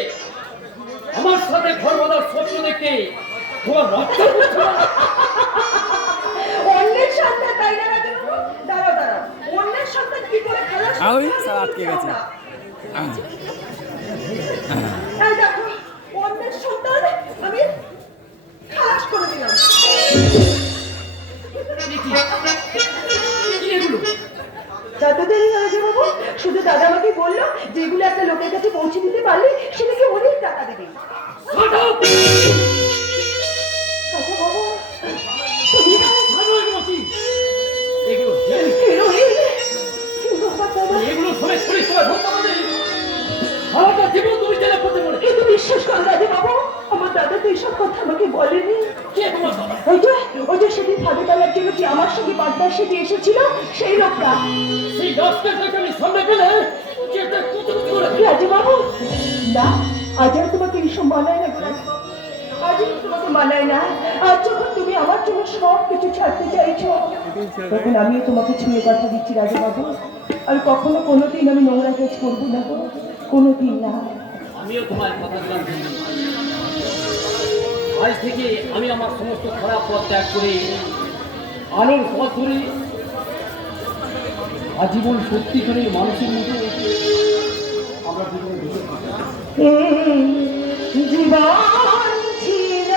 আমার সাথে ঘর বাঁধার স্বপ্ন দেখে তোমার লজ্জা হচ্ছে না? অন্যের সন্তান তাই না রাজাবাবু? দাঁড়াও দাঁড়াও, অন্যের সন্তান কি করে খালাস? ওই সব আটকে গেছে। এই দেখো, অন্যের সন্তান আমি খালাস করে দিলাম। কি এগুলো? দাদা দেরি রাজাবাবু, শুধু দাদা আমাকে বললো যেগুলো একটা লোকের কাছে পৌঁছে দিতে পারলে সেটাকে অনেক টাকা দেবে। Shut up! রাজাবাবু তুমি ভালো এগুলো কি? এগুলো হিরোইন, বাবা দাদা, এগুলো সবাই পুলিশ সবাই ধরতে পারবে। সারাটা জীবন তুমি জেলে পড়তে পারে। কিন্তু বিশ্বাস করো রাজাবাবু, আমার দাদা তো এইসব কথা আমাকে বলেনি। কে তোমার বাবা? ওই যে সেদিন ফাঁদে তোলার জন্য যে আমার সঙ্গে পার্টনার সাথে এসেছিল সেই লোকটা। সেই রাস্তাটাকে আমি সামনে পেলে যেটা কুচকুচি করে রাজাবাবু না, আজ আর তোমাকে এইসব মানায় না গো। আজ আর তোমাকে মানায় না। আজ যখন তুমি আমার জন্য সব কিছু ছাড়তে চাইছো তখন আমিও তোমাকে ছুঁয়ে কথা দিচ্ছি রাজাবাবু। আর কখনো কোনোদিন আমি নোংরা কাজ করবো না গো, কোনোদিন না। আমিও তোমার কথা দিলাম। আজ থেকে আমি আমার সমস্ত খারাপ পথ ত্যাগ করে আলোর পথ ধরে আজীবন সত্যিকারের মানুষের মতো আমরা জীবনে বেঁচে থাকবো। এই জীবন ছিল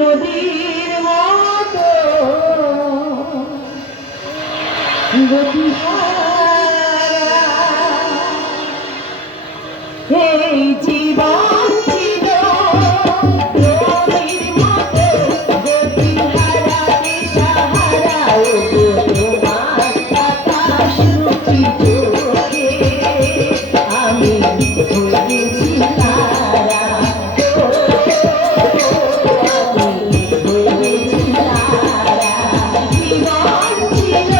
নদীর মতো গতিহারা, এই জীবন ছিল নদীর মতো গতিহারা, দিশাহারা। ও গো তোমার বাতাস রুচি চোখে আমি হয়েছি তারা, আমি হয়েছি তারা। জীবন ছিল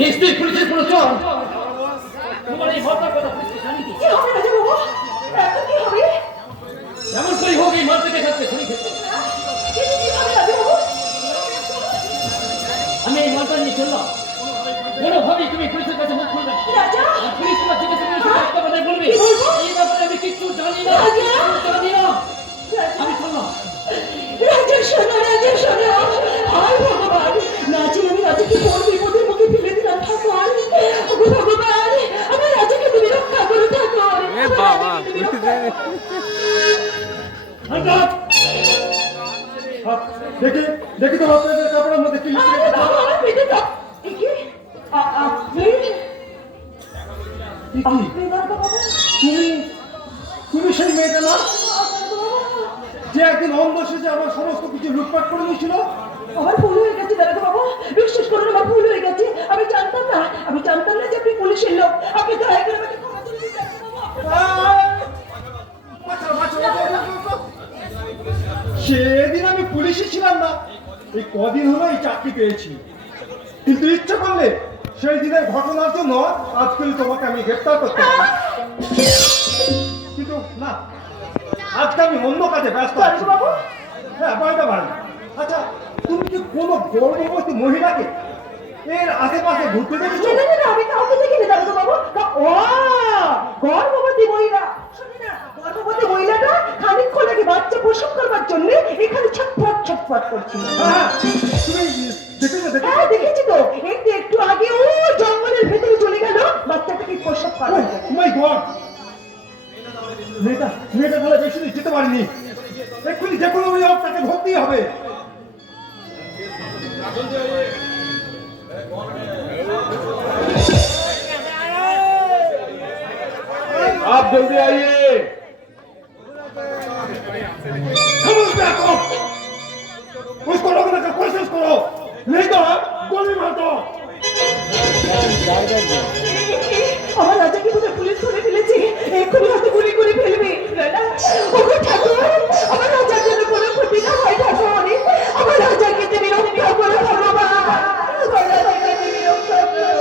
নিশ্চয়ই পুলিশের কোনো চোর। তোমার এই ভদ্র কথা পুলিশকে জানিয়ে দিই। কি হবে রাজা বাবু? এখন কি হবে? যেমন করে হোক এই মাল থেকে থাকতে শুনি খেতে। কি হবে রাজা বাবু? আমি এই মালটা নিয়ে চললাম, কোনোভাবেই তুমি পুলিশের কাছে মুখ খুলবে না। রাজা আর পুলিশ তোমার জিজ্ঞাসা করে শুধু একটা কথাই বলবে, কি বলবো? এই ব্যাপারে আমি কিচ্ছু জানি না, রাজা! কিচ্ছু জানি না। আমি চললাম। রাজা শোনো, রাজা শোনো, হায় ভগবান, নাচে আমি রাজাকে কোন বিপদের মুখে ফেলে দিলাম ঠাকুর। ওগো ভগবান, আমার রাজাকে তুমি রক্ষা করো ঠাকুর। এ বাবা হঠাৎ দেখি দেখি তো আপনাদের কাপড়ের মধ্যে কি আরে বাবা, আমার পেটে দাও। এ কি? আপনি? আপনি দাঁড়াবো বাবা? তুমি তুমি সেই মেয়েটা না যে একদিন অন্ধ সেজে আমার সমস্ত কিছু লুটপাট করে নিয়েছিল? আমার ভুল হয়ে গেছে দাঁড়াবো বাবা, বিশ্বাস করুন আমার ভুল হয়ে গেছে। আমি জানতাম না যে আপনি পুলিশের লোক। আপনি দয়া করে আমাকে ক্ষমা করে দিন দাঁড়াবো বাবা। বাঁচাও, বাঁচাও, বাঁচাও, বাঁচাও। সেদিন আমি পুলিশে ছিলাম না, এই কদিন হলো এই চাকরি পেয়েছি, কিন্তু ইচ্ছা করলে সেই দিনের ঘটনার জন্য আজকাল তোমাকে আমি গ্রেফতার করতে পারি, কিন্তু না, আজকে আমি অন্য কাজে ব্যস্ত আছি। বাবু হ্যাঁ, বলতে পারেন। আচ্ছা, তুমি কি কোনো গর্ভবতী মহিলাকে এর আশেপাশে ঘুরতে দেখেছো? না, আমি কাউকে দেখিনি দাঁড়াবো বাবু। ও গর্ভবতী মহিলা, শুনি না, গর্ভবতী মহিলাটা খানিকক্ষণ আগে বাচ্চা প্রসব করবার জন্য এখানে ছটফট করছিল। হ্যাঁ, তুমি দেখেছো? হ্যাঁ দেখেছি তো, একটু আগে ও জঙ্গলের ভেতরে চলে গেল বাচ্চাটাকে প্রসব করার জন্য। মাই গড, মেয়েটা তাহলে বেশি দূর যেতে পারিনি। এক্ষুনি যে কোনো তাকে ধরতেই হবে। आप जल्दी आइए। उसको रोकने का कोशिश करो, नहीं तो गोली मार दो। আমার রাজাকে বোধহয় পুলিশ ধরে ফেলেছে, এক্ষুনি হাতে গুলি করে ফেলবে। ওগো ঠাকুর, আমার রাজার জন্য কোনো ক্ষতি না হয় ঠাকুর, আমার রাজাকে তুমি রক্ষা করো ভগবান, আমার রাজাকে তুমি রক্ষা করো।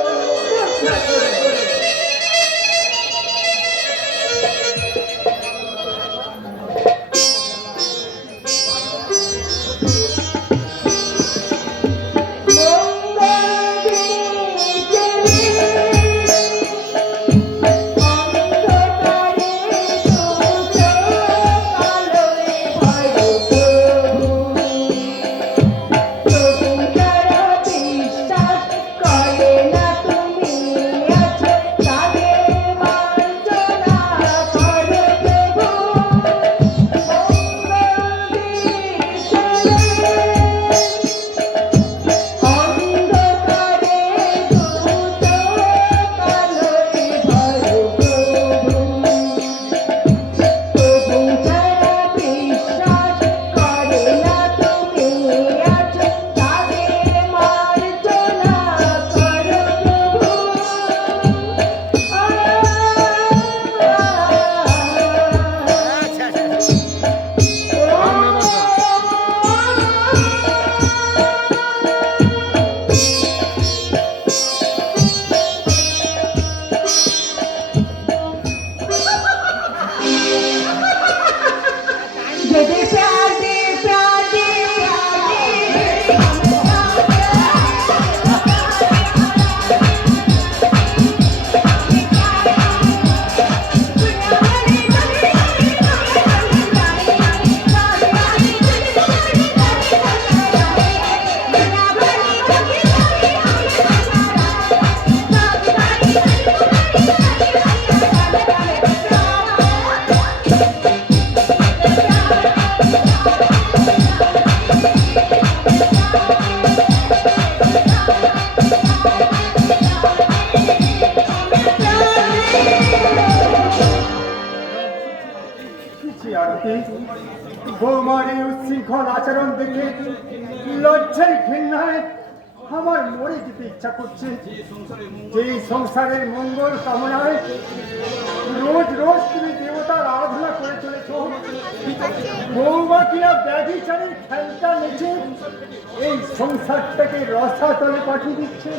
উচ্ছৃঙ্খল আচরণ দেখে লজ্জায় ঘৃণায় আমার মরে যেতে ইচ্ছা করছে। যেই সংসারের মঙ্গল কামনায় রোজ রোজ তুমি দেবতার আরাধনা করে চলেছ, বৌমা কিনা ব্যাধিচারের খেলটা নেচে এই সংসারটাকে রসাতলে পাঠিয়ে দিচ্ছে।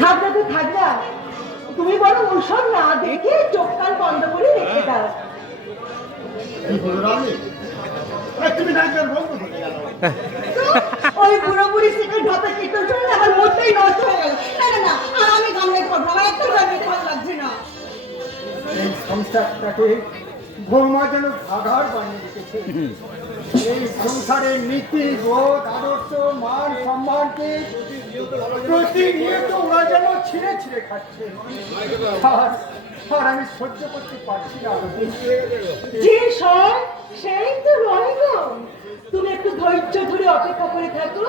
থাকবে তো থাকবে, তুমি বলো ওসব না দেখে চোখ কান বন্ধ করে রেখে দাও। কি বলো রানী? তুমি নাচবেন বন্ধ করে গেল। ওই বুড়ো বুড়ি সিগারেট ঢপে কীর্তন শুনে আমার মনটাই নষ্ট হয়ে গেল। না না না, আর আমি গান গাইতে পারবো না, আমার একদম গান গাইতে ভালো লাগছে না। এই সংসারটাকে বৌমা যেন ভাগাড় বানিয়ে রেখেছে। এই সংসারের নীতি বোধ আদর্শ মান সম্মানকে প্রতিনিয়ত ওরা যেন ছিঁড়ে ছিঁড়ে খাচ্ছে। আর আমি সহ্য করতে পারছি না। যে সব সেই তো নয় গো। তুমি একটু ধৈর্য ধরে অপেক্ষা করে থাকো,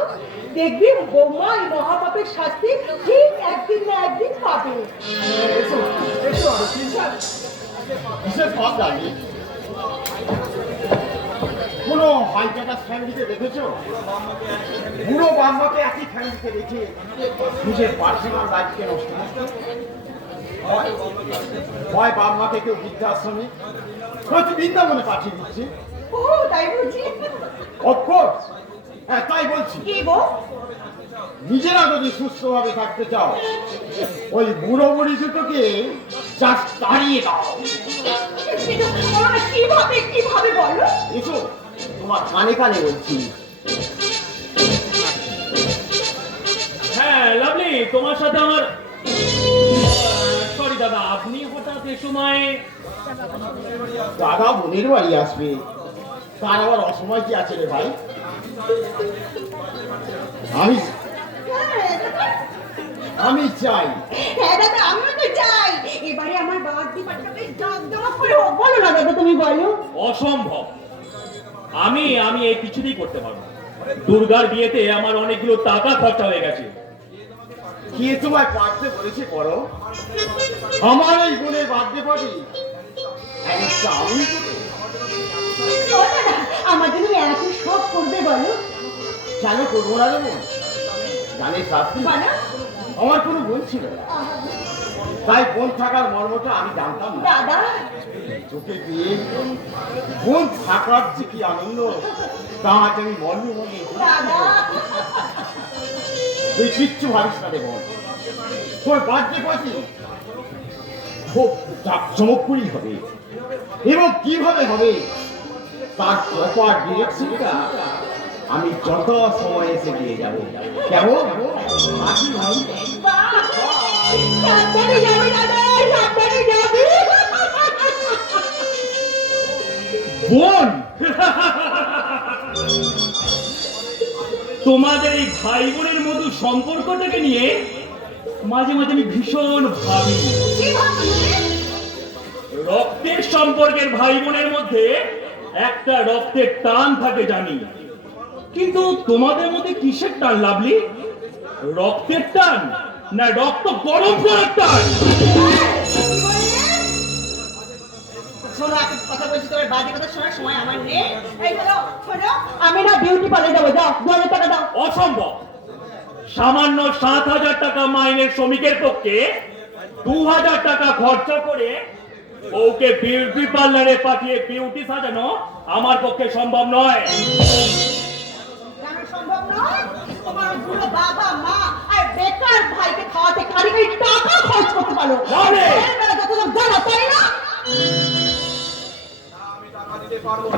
দেখবি বৌমা এই মহাপাপের শাস্তি ঠিক একদিন না একদিন পাবে। এসো এসো আর বিশেষ ভাব জানি কোনো হাইজাটার ফ্যামিলিতে দেখেছো? বুড়ো বাম্মাকে একই ফ্যামিলিতে রেখে নিজের পার্সোনাল লাইফকে নষ্ট করছে। হয় বাম্মাকে কেউ বৃদ্ধাশ্রমে হয়তো বৃন্দাবনে পাঠিয়ে দিচ্ছে। ও তাই বুঝি? অফকোর্স, হ্যাঁ তাই বলছি। কি গো? নিজেরা যদি সুস্থভাবে থাকতে চাও, ওই বুড়ো বুড়ি দুটোকে জাস্ট তাড়িয়ে দাও। কিভাবে কিভাবে বলো? এসো, তোমার কানে কানে বলছি। হ্যাঁ লাভলি, তোমার সাথে আমার সরি দাদা, আপনি হঠাৎ এ সময় দাদা বোনের বাড়ি আসবে, তার আবার অসময় কি আছে রে ভাই? আমি চাই। হ্যাঁ দাদা, আমিও তো চাই। এবারে আমার বার্থডে পার্টিটা বেশ জাঁকজমক করে হোক। বলো না দাদা, তুমি বলো। অসম্ভব। আমি এই কিছুতেই করতে পারবো না। দুর্গার বিয়েতে আমার অনেকগুলো টাকা খরচা হয়ে গেছে। কে তোমায় পারতে বলেছে করো? আমার এই বোনের বার্থডে পার্টি একটা আমি ও দাদা, আমার জন্য এত সব করবে বলো। কেন করবো না রে বোন? জানিস শাস্তি, বলো। আমার কোনো বোন ছিল না, তাই বোন থাকার মর্মটা আমি জানতাম না। দাদা, তোকে পেয়ে বোন থাকার যে কি আনন্দ তা আজ আমি মর্মে মর্মে দাদা, তুই কিচ্ছু ভাবিস না রে বোন। তোর বার্থডে পার্টি খুব জাঁকজমক করেই হবে, এবং কিভাবে হবে তার প্রপার ডিরেকশনটা আমি যত সময় এসে দিয়ে যাবো। কেমন? আসি ভাই। সাবধানে যাবে দাদা, সাবধানে যাবে। বোন, তোমাদের এই ভাই বোনের মধুর সম্পর্কটাকে নিয়ে মাঝে মাঝে আমি ভীষণ ভাবি। কি ভাবছো? রক্তের সম্পর্কের ভাই বোনের মধ্যে একটা রক্তের টান থাকে জানি, কিন্তু তোমাদের মধ্যে কিসের টান লাভলি? রক্তের টান না রক্ত গরম করার টান? শোনো, একটা কথা বলছি, তোমার বাজে কথা শোনার সময় আমার নেই। এই চলো, শোনো, আমি না বিউটি পার্লারে যাবো, যাও 2000 টাকা দাও। অসম্ভব। সামান্য 7,000 টাকা মাইনের শ্রমিকের পক্ষে 2,000 টাকা খরচা করে ওকে বিউটি পার্লারে পাঠিয়ে বিউটি সাজানো আমার পক্ষে সম্ভব নয়। কেন সম্ভব নয়? তোমার বুড়ো বাবা মা আর বেকার ভাইকে খাওয়াতে কারি কারি টাকা খরচ করতে পারো। আরে! এর বেলা যতজন জানো, তাই না?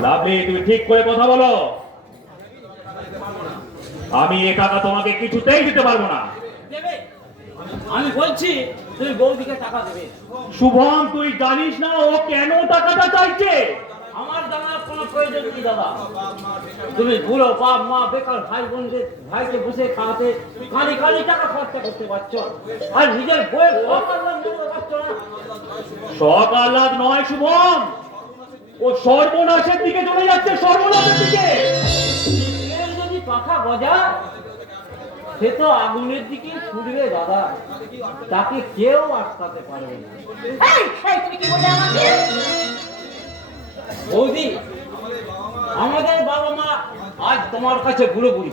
লাভলি, তুমি ঠিক করে কথা বলো। আমি এ টাকা তোমাকে কিছুতেই দিতে পারবো না। আমি বলছি তুমি বৌদিকে টাকা দেবে। শুভম, তুই জানিস না ও কেন টাকাটা চাইছে? আমার জানার কোনো প্রয়োজন নেই দাদা। তুমি বুড়ো বাপ মা বেকার ভাই বোনদের ভাইকে বসে খাওয়াতে কালি কালি টাকা খরচা করতে পারছো, আর নিজের বইয়ের অকাল্লাদ নিতে পারছো না। শখ আহ্লাদ নয় শুভম, ও সর্বনাশের দিকে চলে যাচ্ছে, সর্বনাশের দিকে। এর যদি পাখা গজা, সে তো আগুনের দিকে ছুটবে দাদা, তাকে কেউ আটকাতে পারবে না। এই, এই, তুমি কি বললে আমাকে? বৌদি, আমাদের বাবা মা আজ তোমার কাছে বুড়ো বুড়ি,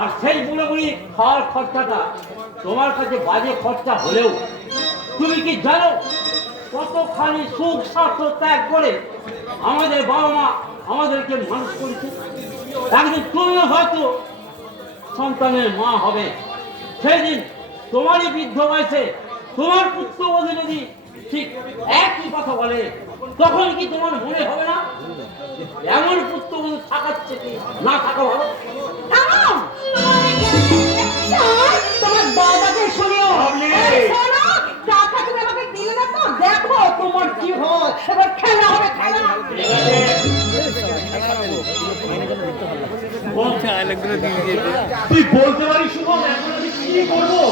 আর সেই বুড়ো বুড়ি খাওয়ার খরচাটা তোমার কাছে বাজে খরচা হলেও তুমি কি জানো কতখানি সুখ স্বার্থ ত্যাগ করে আমাদের বাবা মা আমাদেরকে মানুষ করেছে? একদিন তুমিও হয়তো সন্তানের মা হবে। সেদিন তোমারই বৃদ্ধ বয়সে তোমার পুত্রবধূ যদি ঠিক একই কথা বলে, তখন কি তোমার মনে হবে না এমন পুত্রবধূ থাকার থেকে না থাকা ভালো? থামো! তোমার বাবাকে শুনিও। এই শোনো, টাকা তুমি আমাকে দিলে না তো, দেখো তোমার কি হয়। এবার খেলা হবে, খেলা। তুই বলতে পারিস শুভম, এখন আমি কি করবো?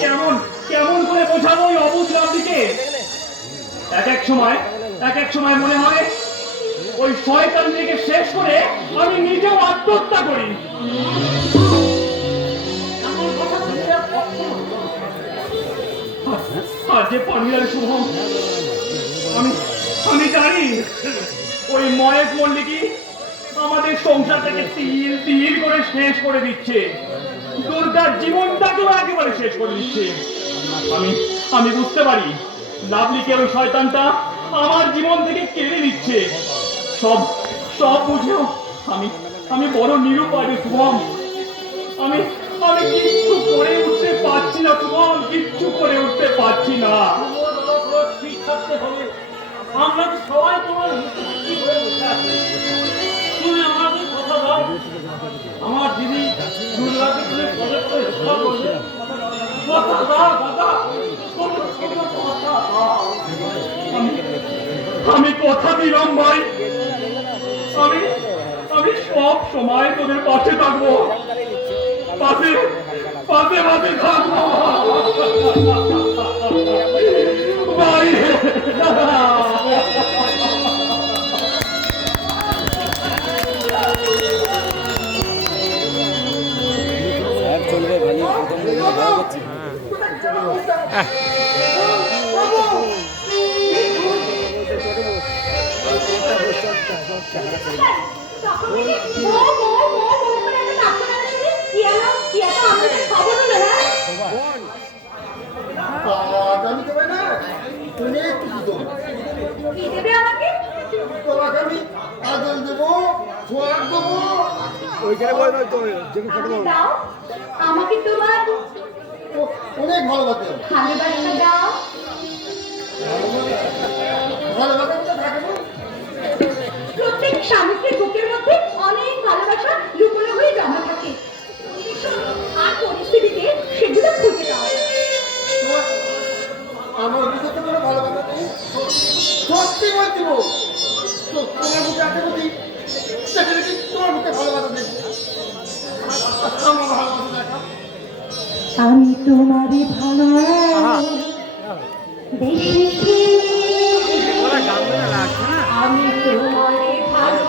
কেমন কেমন করে বোঝাবো ওই অবুঝ রামদিকে? এক এক সময় মনে হয় ওই শয়তানকে শেষ করে আমি নিজেও আত্মহত্যা করি। এমন কথা বললে আর কখনো হতো না। আর যে পানিয়ার শুভম, আমি জানি ওই ময়ের করলে কি আমাদের সংসার থেকে তিল তিল করে শেষ করে দিচ্ছে, দুর্গার জীবনটাকেও একেবারে শেষ করে দিচ্ছে। আমি বুঝতে পারি লাভলিকে ওই শয়তানটা আমার জীবন থেকে কেড়ে নিচ্ছে। সব বুঝেও আমি বড় নিরুপায় রে শুভম। আমি কিচ্ছু করে উঠতে পারছি না শুভম, কিচ্ছু করে উঠতে পারছি না। তোমার ওপর ঠিক থাকতে হবে। আমরা তো সবাই তোমার মুখোমুখি হয়ে বসে আছি। তুমি আমাদের কথা দাও, আমার দিদি দুর্গাকে তুমি পদে পদে রক্ষা করবে। কথা দাও দাদা, কোনো কথা দাও। আমি কথা দিলাম ভাই, আমি সব সময় তোদের পাশে থাকবো, পাশে থাকবো ভাই। আর চলবে ভালো, প্রথম দিকে ভালো করছি। তখন থেকে মো মো মো মো করে একটা ডাক্তার আনা শুনে কি এত আমাদের খবর হলো না? আমি তোমায় না অনেক কিছু দেবো। কি দেবে আমাকে? তোমাকে আমি আদর দেবো, ছোঁয়ার দেবো। আমাকে দাও, আমাকে তোমার অনেক ভালোবাসে, ভালোবাসা দাও। ভালোবাসাটা থাকে না। প্রত্যেক স্বামী স্ত্রীর বুকের মধ্যে অনেক ভালোবাসা লুকোনো হয়ে জমা থাকে, আর পরিস্থিতিতে সেগুলো খুঁজে পাওয়া যায়। আমার বুঝে তোমার ভালোবাসা নেই, সত্যি বলছি গো। তোমার বুকে আছে বুঝি, সেটা দেখি তোমার বুকে ভালোবাসা নেই। আমার ভালোবাসা দেখা আমি তোমারে ভালো বেশি, আমি তোমারে ভালো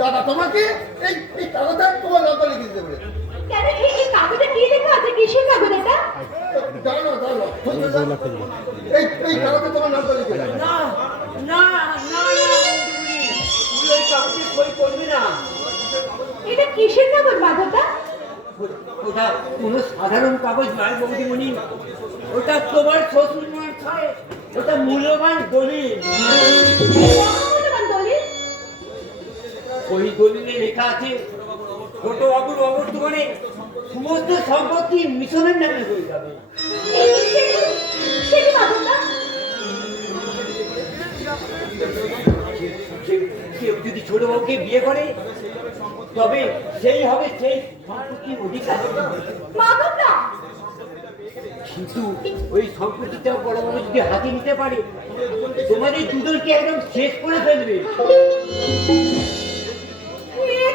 দাদা তোমাকে এই কাগজটা তোমার লতা লিখে দিতে বলে। কেন এই কাগজে কি লেখা আছে? কিসের এই কাগজে তোমার নামটা লিখে দাও। না না না না বৌদিমণি, তুই ওই কাগজে সই করবি না। এটা কিসের কাগজ মাধবদা? ওটা কোনো সাধারণ কাগজ নয় বৌদিমণি, ওটা তোমার শ্বশুর মশাই, ওটা মূল্যবান দলিল। মূল্যবান দলিল? ওই দলিলে লেখা আছে ছোট বাবুর অবর্তমানে সমস্ত সম্পত্তি মিশনের নামে হয়ে যাবে। সেটি মাধবদা? কেউ যদি ছোট বাবুকে বিয়ে করে তবে সেই হবে সেই সম্পত্তির অধিকার। মাধবদা, কিন্তু ওই সম্পত্তিটা বড় বাবু যদি হাতে নিতে পারে তোমাদের দুজনকে একদম শেষ করে ফেলবে।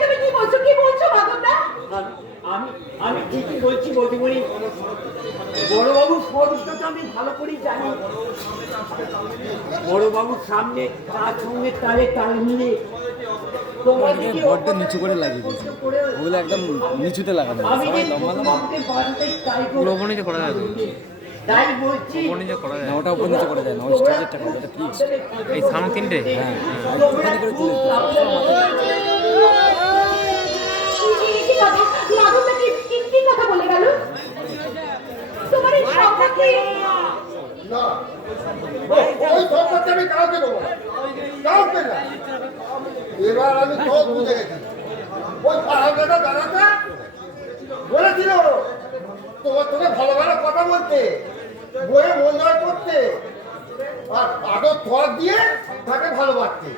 তুমি কি বলছো মাধবদা? আমি আমি ঠিকই বলছি বৌদিমণি, বড়বাবুর স্বরূপটা তো আমি ভালো করেই জানি। বড়বাবুর সামনে তার সঙ্গে তালে তাল মিলে তোমাদেরকে বড্ড নিচু করে লাগিয়ে দিয়েছে, ওগুলো একদম নিচুতে লাগানো, আমি সবাই লম্বা লম্বা। তোমাকে বাড়িতে তাই ওপর নিচে করা যায় তাই বলছি। না, ওটা উপর নিচে করা যায় না, ওই স্টেজের টাকা, ওটা ফিক্স। এই সামনে তিনটে, হ্যাঁ ওখানে করে তুলে দিতে কি কথা মাধবদা? কি কথা বলে গেল? তোমার এই সম্পত্তি না, ওই সম্পত্তি আমি কাউকে দেবো না, কাউকে না। এবার আমি সব বুঝে গেছি। ওই পাহাড়টা দাঁড়াতে বলেছিল তোকে ভালো ভালো কথা বলতে, বইয়ে মন জয় করতে, আর আদর থর দিয়ে তাকে ভালোবাসতে।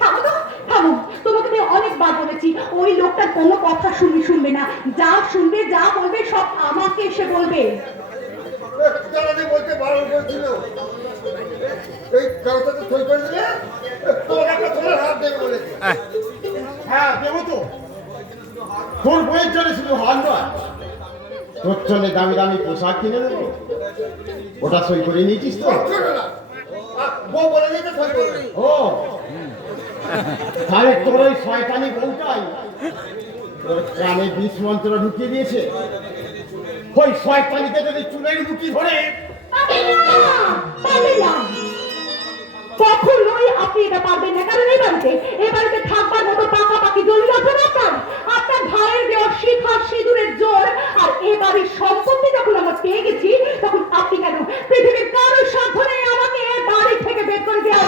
থামো তো, থামো। তোমাকে আমি অনেকবার বলেছি ওই লোকটার কোনো কথা শুনবে না, যা শুনবে যা বলবে সব আমাকে এসে বলবে। জানাতে বলতে বারণ করেছিল, এই কাগজটাতে সই করে দিলে তোমাকে একটা তোমার হাত দেবে বলেছে। হ্যাঁ দেবো তো, তোর বইয়ের জন্য শুধু হাত নয়, তোর জন্য দামি দামি পোশাক কিনে দেবো। ওটা সই করে নিয়েছিস তো? বউ বলে দিতে সই করবে। ও তাহলে তোর ওই শয়তানি বউটাই তোর কানে বিষ মন্ত্র ঢুকিয়ে দিয়েছে। ওই শয়তানিকে যদি চুলের মুঠি ধরে পারবে না, কখনোই আপনি এটা পারবেন না। কারণ এই বাড়িতে থাকবার মতো পাকাপাকি দলিল আছে না আপনার। আপনার ভাইয়ের দেওয়া শিখা সিঁদুরের জোর আর এ বাড়ির সম্পত্তি যখন আমরা পেয়ে গেছি, তখন আপনি কেন পৃথিবীর কারোর সাধ্য নেই আমাকে এ বাড়ি থেকে বের করে দেওয়া।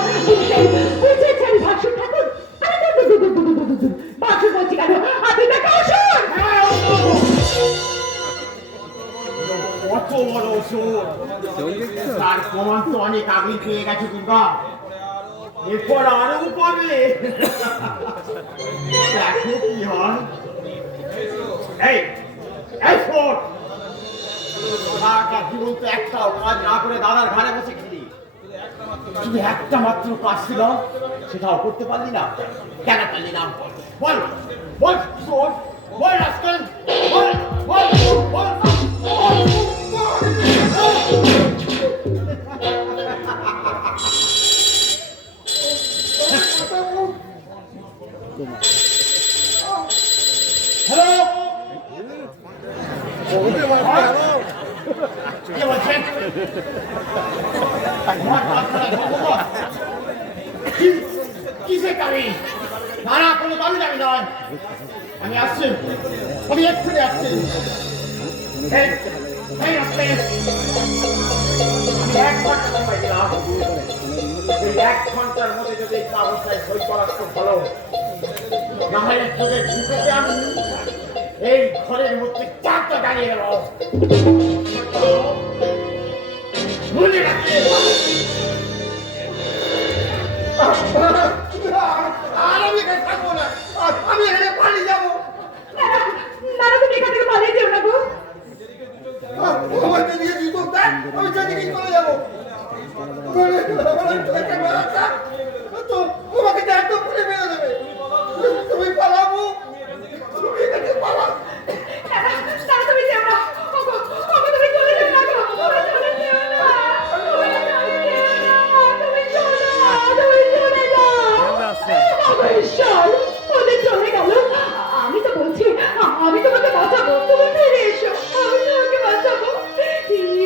বুঝেছেন ভাসুর ঠাকুর? ভাসুর বলছি কেন, আপনি তাকে আসুন। কত বড় ওষুধ, তার প্রমাণ তো অনেক আগেই পেয়ে গেছে দুর্গা। এরপর আরো পাবে, দেখো কি হয়। এই এই শোন, সারাটা জীবন তো একটাও কাজ না করে দাদার ঘরে বসে খেলি। শুধু একটা মাত্র কাজ ছিল, সেটাও করতে পারলি না। কেন পারলি না বল, বল শোন, বল রাস্কেল, বল বল বল বল। হ্যালো, কে বলছেন? কিসের দাবি? না না, কোনো দাবি দাবি নয়। আমি আসছি, আমি এক্ষুনি আসছি। এই আসতে, আমি 1 ঘন্টা সময় দিলাম। এই 1 ঘন্টার মধ্যে যদি এই কাগজটায় সই করার তো ভালো, না হলে তোদের ঢুকেতে আমি এই ঘরের মধ্যে চারটা দাঁড়িয়ে গেল। মনে রাখবে। আর আমি এখানে থাকবো না, আমি এখানে পালিয়ে যাবো। না তুমি এখান থেকে পালিয়ে যেও না গো। আমার যেদিকে জুতো দেয় আমি সেদিকেই চলে যাবো। তো তোমাকে একদম খুলে মেরে দেবে। তুমি পালাবো, তুমি এখানে পালা। তুমি যেও না, তুমি চলে যাও না গো, তুমি চলে যেও না, তুমি চলে যাও। ঈশ্বর, ওদের চলে গেল। আমি তো বলছি আমি তোমাকে বাঁচাবো, তুমি ফিরে এসো, আমি তোমাকে বাঁচাবো।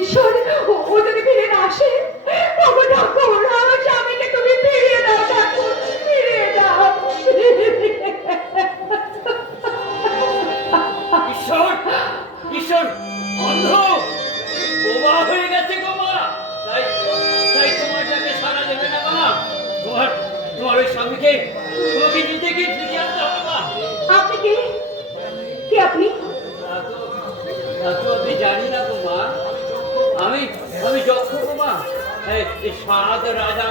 ঈশ্বর, তোকে নিজে গিয়ে ফিরিয়ে আনতে হবে মা। আপনি কে? কে আপনি? তা তো আমি জানি না গো মা। আমি যক্ষ গো মা। এই সাত রাজা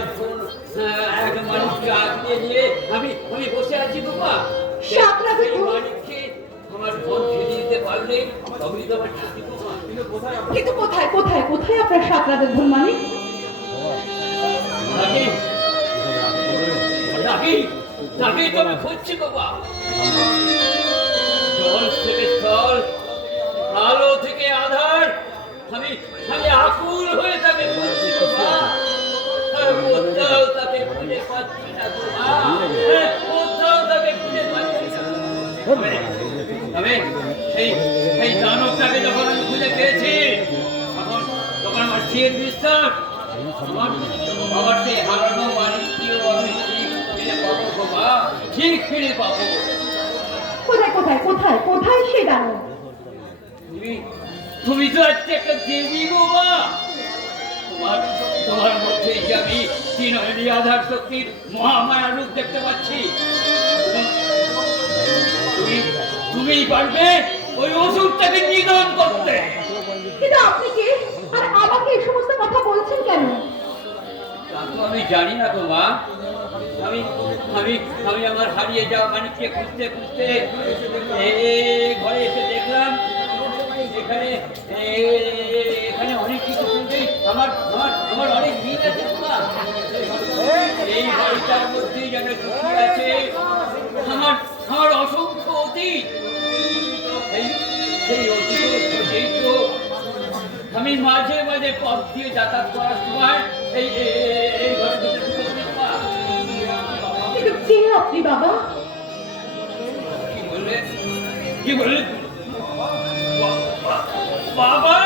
এক মানুষকে আগিয়ে নিয়ে আমি বসে আছি গো মা। সাত রাজা সেই ধন? মানিককে আমার ধন ফিরিয়ে দিতে পারলে তবেই তো আমার শান্তি গো মা। কিন্তু কোথায় কোথায় কোথায় আপনার সাত রাজার ধন মানে? তাকে তো আমি খুঁজছি গো মা। জল থেকে স্থল, আলো থেকে আধার, আমি আকুল হয়ে তাকে খুঁজছি গো মা। আর কোথাও তাকে খুঁজে পাচ্ছি না গো মা। কোথাও তাকে খুঁজে পাচ্ছি না। তবে সেই দানবটাকে যখন আমি খুঁজে পেয়েছি, তখন আমার স্থির বিশ্বাস আমার সেই হারানো মানিকটিও আমি ঠিক ফিরে পাবো গো মা, ঠিক ফিরে পাবো। কোথায় কোথায় কোথায় কোথায় সে দাঁড়ো? তুমি তো আজকে একটা দেবী গো মা। তোমার মধ্যে যে আমি তিনয়নী আধার শক্তির মহামায়া রূপ দেখতে পাচ্ছি। তুমি পারবে ওই অসুরটাকে নিধন করতে। কিন্তু আপনি কে? আর আমাকে এই সমস্ত কথা বলছেন কেন? তা তো আমি জানি না গো মা। আমি আমার হারিয়ে যাওয়া মানিককে খুঁজতে খুঁজতে ঘরে এসে দেখলাম এখানে অনেক কিছু শুনতেই আমার অনেক মিল আছে গো মা। এই বাড়িটার মধ্যেই যেন চুক্তি আছে আমার অসংখ্য অতীত। সেই অতীতের খোঁজেই তো আমি মাঝে মাঝে পথ দিয়ে যাতায়াত করার সময় এই ঘরের ভিতরে ঢুকে পড়ি মা। কিন্তু কে আপনি বাবা? কি বললে বাবা?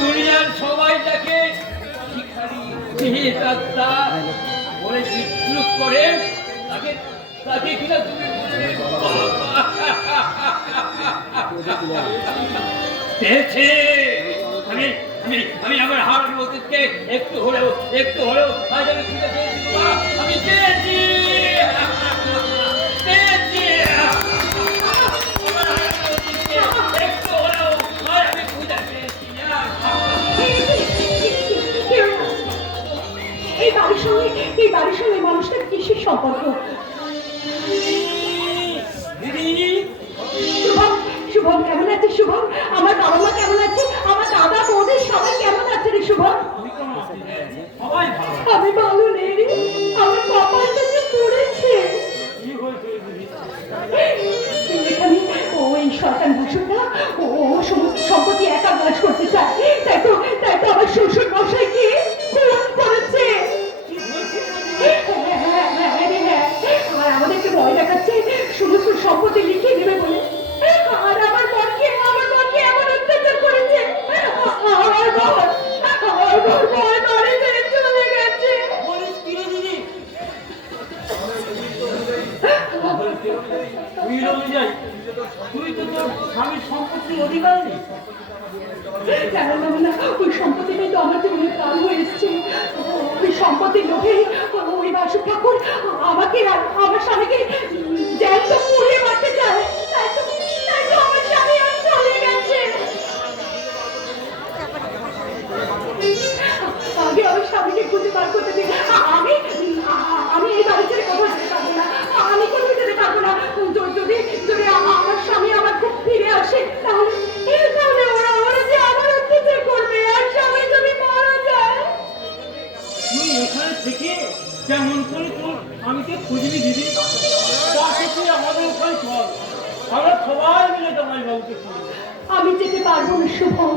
দুনিয়ার সবাই তাকে ভিখারি, জিহিদাত্তা বলে বিদ্রুপ করে তাকে কিনা তুমি পেয়েছে। আমি আমার হারানোর অতীতকে একটু হলেও আজ আমি খুঁজে পেয়েছি বাবা। আমি পেয়েছি আমার হারানোর অতীতকে একটু হলেও আজ আমি খুঁজে পেয়েছি। এই বাড়ির সঙ্গে মানুষটার কিসের সম্পর্ক? দিদি শুভম কেমন আছে? শুভম, আমার বাবা মা কেমন আছে? আমার দাদা বৌদি সবাই কেমন আছে রে শুভম? সবাই ভালো। আমি ভালো নেই রে, আমার কপালটা যে পড়েছে। কি হয়েছে দিদি? এখানে ওই শয়তান ভূষণটা ও সমস্ত সম্পত্তি একা গ্রাস করতে চায়। তাই তো আমার শ্বশুর মশাইকে খুন করেছে। আর আমাদেরকে ভয় দেখাচ্ছে সমস্ত সম্পত্তি লিখিয়ে দেবে বলে। আর আমার মনকে এমন অত্যাচার করেছে। আমার ভয় ধরে ফেলে চলে গেছে। বলিস কি রে দিদি? তুই তো তোর স্বামীর সম্পত্তির অধিকার নেই। ওই সম্পত্তিটাই তো আমার জীবনে কাল হয়ে এসছে। ওই সম্পত্তির লোভে ওই বাসু ঠাকুর আমাকে আমার স্বামীকে জ্যান্ত পুড়িয়ে মারতে চায়। তাই তো আমার স্বামী আর চলে গেছে। আগে আমার স্বামীকে খুঁজে বার করতে দিই। আমি এই বাড়ি ছেড়ে কোথাও যেতে পারবো না। আমি কোথাও যেতে পারবো না। যদি আমার স্বামী আমার খুব ফিরে আসে তাহলে ওরা যে আমার অত্যাচার করবে। আর স্বামী যদি মারা যায়। তুই এখানে থেকে কেমন করে তোর স্বামীকে খুঁজবি দিদি? তাকে তুই আমাদের ওখানে চল, আমরা সবাই মিলে জামাই বাবুকে খুঁজবি। আমি যেতে পারবো না শুভম।